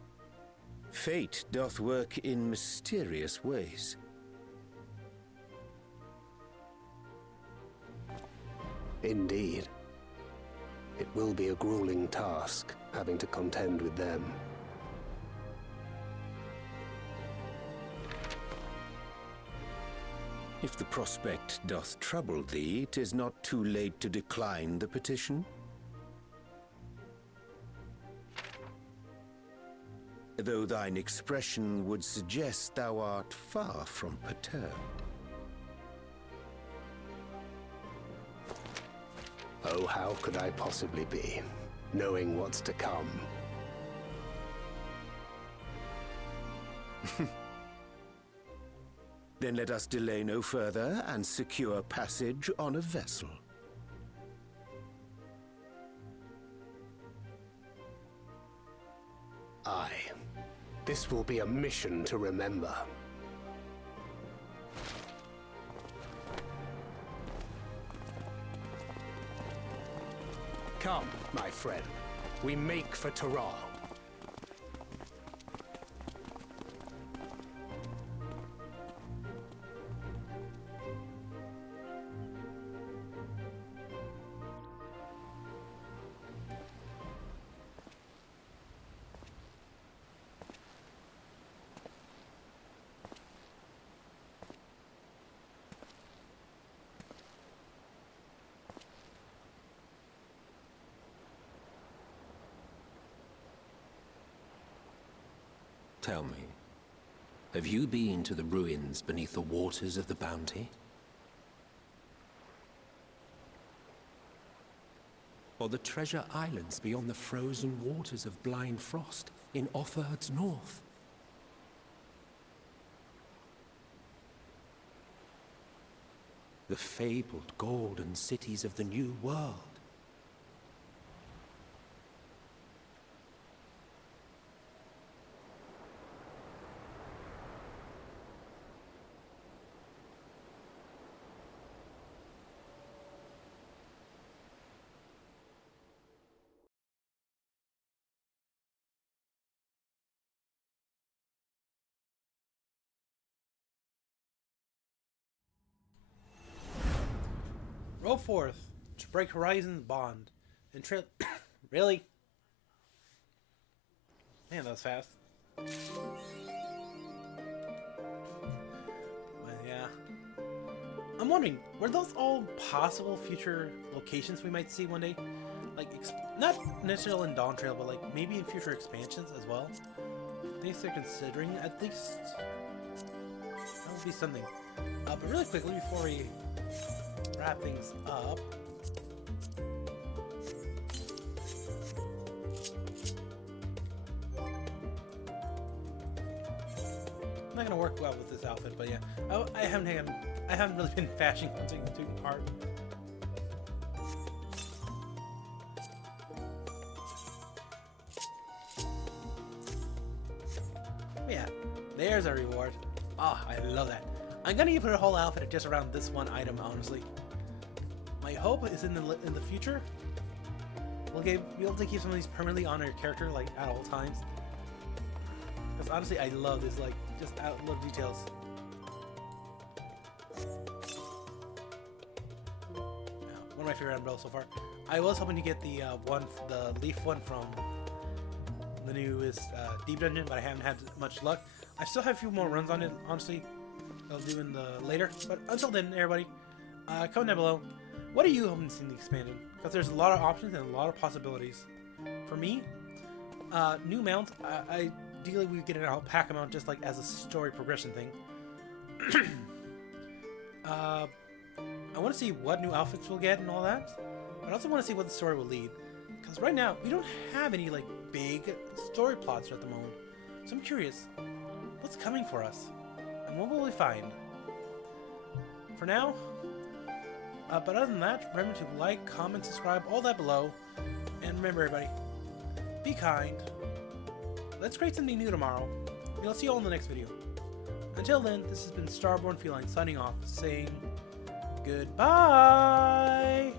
Fate doth work in mysterious ways. Indeed. It will be a grueling task, having to contend with them. If the prospect doth trouble thee, 'tis not too late to decline the petition. Though thine expression would suggest thou art far from perturbed. Oh, how could I possibly be, knowing what's to come? Then let us delay no further and secure passage on a vessel. Aye. This will be a mission to remember. Come, my friend. We make for Taral. Tell me, have you been to the ruins beneath the waters of the Bounty? Or the treasure islands beyond the frozen waters of Blind Frost in Offerd's north? The fabled golden cities of the New World? Roll forth to break Horizon's bond and trail. Really? Man, that was fast. But yeah. I'm wondering, were those all possible future locations we might see one day? Like, not necessarily in Dawn Trail, but like maybe in future expansions as well? Things they're considering, at least. That would be something. But really quickly, before we wrap things up. I'm not gonna work well with this outfit, but yeah, I haven't really been fashioning something too hard. Yeah, there's a reward. Ah, I love that. I'm gonna put a whole outfit just around this one item, honestly. My hope is in the future, we'll be able to keep some of these permanently on our character, like, at all times. Because honestly, I love this, like, just little details. One of my favorite umbrellas so far. I was hoping to get the leaf one from the newest Deep Dungeon, but I haven't had much luck. I still have a few more runs on it, honestly. I'll do in the later. But until then, everybody, comment down below. What are you hoping to see in the expansion? Because there's a lot of options and a lot of possibilities. For me, new mount, ideally we get an alpaca mount just like as a story progression thing. I want to see what new outfits we'll get and all that. But I also want to see what the story will lead. Because right now, we don't have any like big story plots at the moment. So I'm curious, what's coming for us? And what will we find? For now, but other than that, remember to like, comment, subscribe, all that below. And remember, everybody, be kind. Let's create something new tomorrow. And I'll see you all in the next video. Until then, this has been Starborn Feline signing off, saying goodbye!